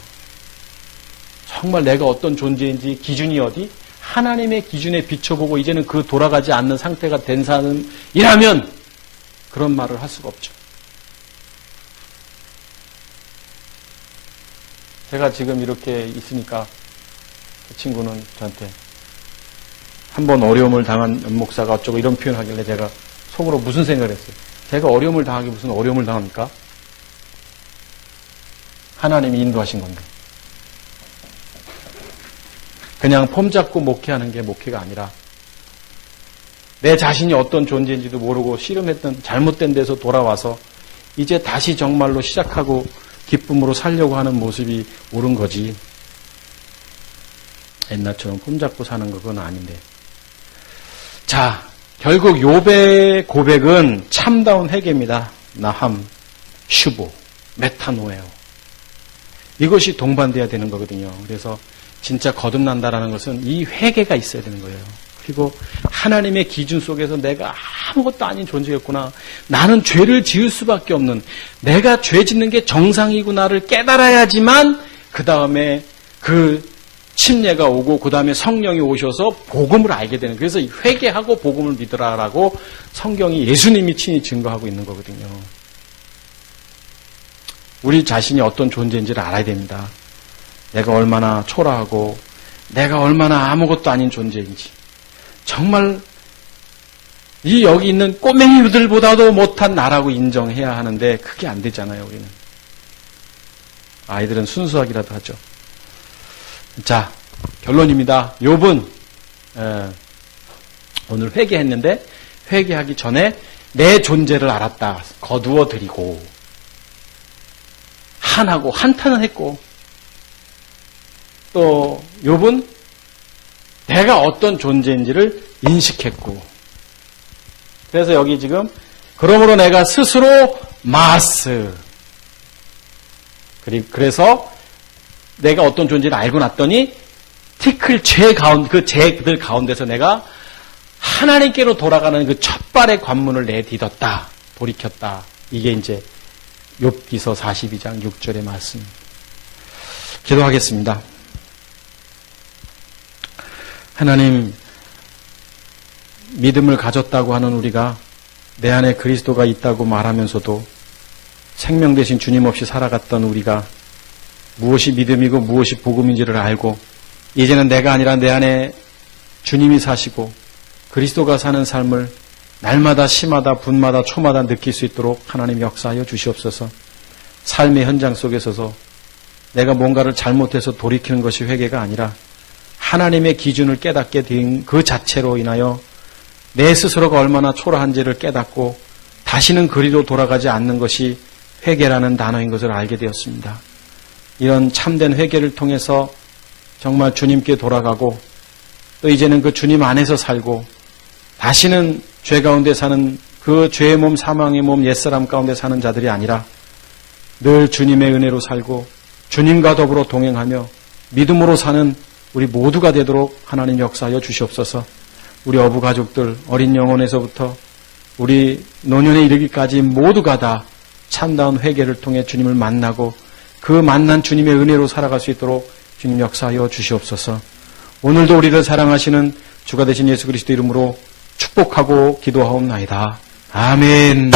정말 내가 어떤 존재인지 기준이 어디? 하나님의 기준에 비춰보고 이제는 그 돌아가지 않는 상태가 된 사람이라면 그런 말을 할 수가 없죠. 제가 지금 이렇게 있으니까 그 친구는 저한테 한번 어려움을 당한 목사가 어쩌고 이런 표현하길래 제가 속으로 무슨 생각을 했어요? 제가 어려움을 당하기 무슨 어려움을 당합니까? 하나님이 인도하신 건데. 그냥 폼 잡고 목회하는 게 목회가 아니라 내 자신이 어떤 존재인지도 모르고 씨름했던 잘못된 데서 돌아와서 이제 다시 정말로 시작하고 기쁨으로 살려고 하는 모습이 옳은 거지. 옛날처럼 폼 잡고 사는 그건 아닌데. 자, 결국 욥의 고백은 참다운 회개입니다. 나함, 슈보, 메타노에오. 이것이 동반돼야 되는 거거든요. 그래서 진짜 거듭난다라는 것은 이 회개가 있어야 되는 거예요. 그리고 하나님의 기준 속에서 내가 아무것도 아닌 존재였구나. 나는 죄를 지을 수밖에 없는, 내가 죄 짓는 게 정상이구나를 깨달아야지만 그 다음에 그 침례가 오고 그 다음에 성령이 오셔서 복음을 알게 되는, 그래서 회개하고 복음을 믿으라라고 성경이 예수님이 친히 증거하고 있는 거거든요. 우리 자신이 어떤 존재인지를 알아야 됩니다. 내가 얼마나 초라하고 내가 얼마나 아무것도 아닌 존재인지, 정말 이 여기 있는 꼬맹이들보다도 못한 나라고 인정해야 하는데 그게 안 되잖아요. 우리는 아이들은 순수하기라도 하죠. 자, 결론입니다. 욥은 오늘 회개했는데 회개하기 전에 내 존재를 알았다. 거두어 드리고 한하고 한탄을 했고, 또 욥은 내가 어떤 존재인지를 인식했고, 그래서 여기 지금 그러므로 내가 스스로 마스, 그래서 내가 어떤 존재를 알고 났더니 티클 죄 가운데, 그 죄들 가운데서 내가 하나님께로 돌아가는 그 첫발의 관문을 내딛었다, 돌이켰다. 이게 이제 욥기서 42장 6절의 말씀. 기도하겠습니다. 하나님, 믿음을 가졌다고 하는 우리가 내 안에 그리스도가 있다고 말하면서도 생명 대신 주님 없이 살아갔던 우리가 무엇이 믿음이고 무엇이 복음인지를 알고, 이제는 내가 아니라 내 안에 주님이 사시고 그리스도가 사는 삶을 날마다 시마다 분마다 초마다 느낄 수 있도록 하나님 역사하여 주시옵소서. 삶의 현장 속에 서서 내가 뭔가를 잘못해서 돌이키는 것이 회개가 아니라 하나님의 기준을 깨닫게 된 그 자체로 인하여 내 스스로가 얼마나 초라한지를 깨닫고 다시는 그리로 돌아가지 않는 것이 회개라는 단어인 것을 알게 되었습니다. 이런 참된 회개를 통해서 정말 주님께 돌아가고, 또 이제는 그 주님 안에서 살고 다시는 죄 가운데 사는, 그 죄의 몸, 사망의 몸, 옛사람 가운데 사는 자들이 아니라 늘 주님의 은혜로 살고 주님과 더불어 동행하며 믿음으로 사는 우리 모두가 되도록 하나님 역사하여 주시옵소서. 우리 어부 가족들, 어린 영혼에서부터 우리 노년에 이르기까지 모두가 다 참다운 회개를 통해 주님을 만나고 그 만난 주님의 은혜로 살아갈 수 있도록 주님 역사하여 주시옵소서. 오늘도 우리를 사랑하시는 주가 되신 예수 그리스도 이름으로 축복하고 기도하옵나이다. 아멘.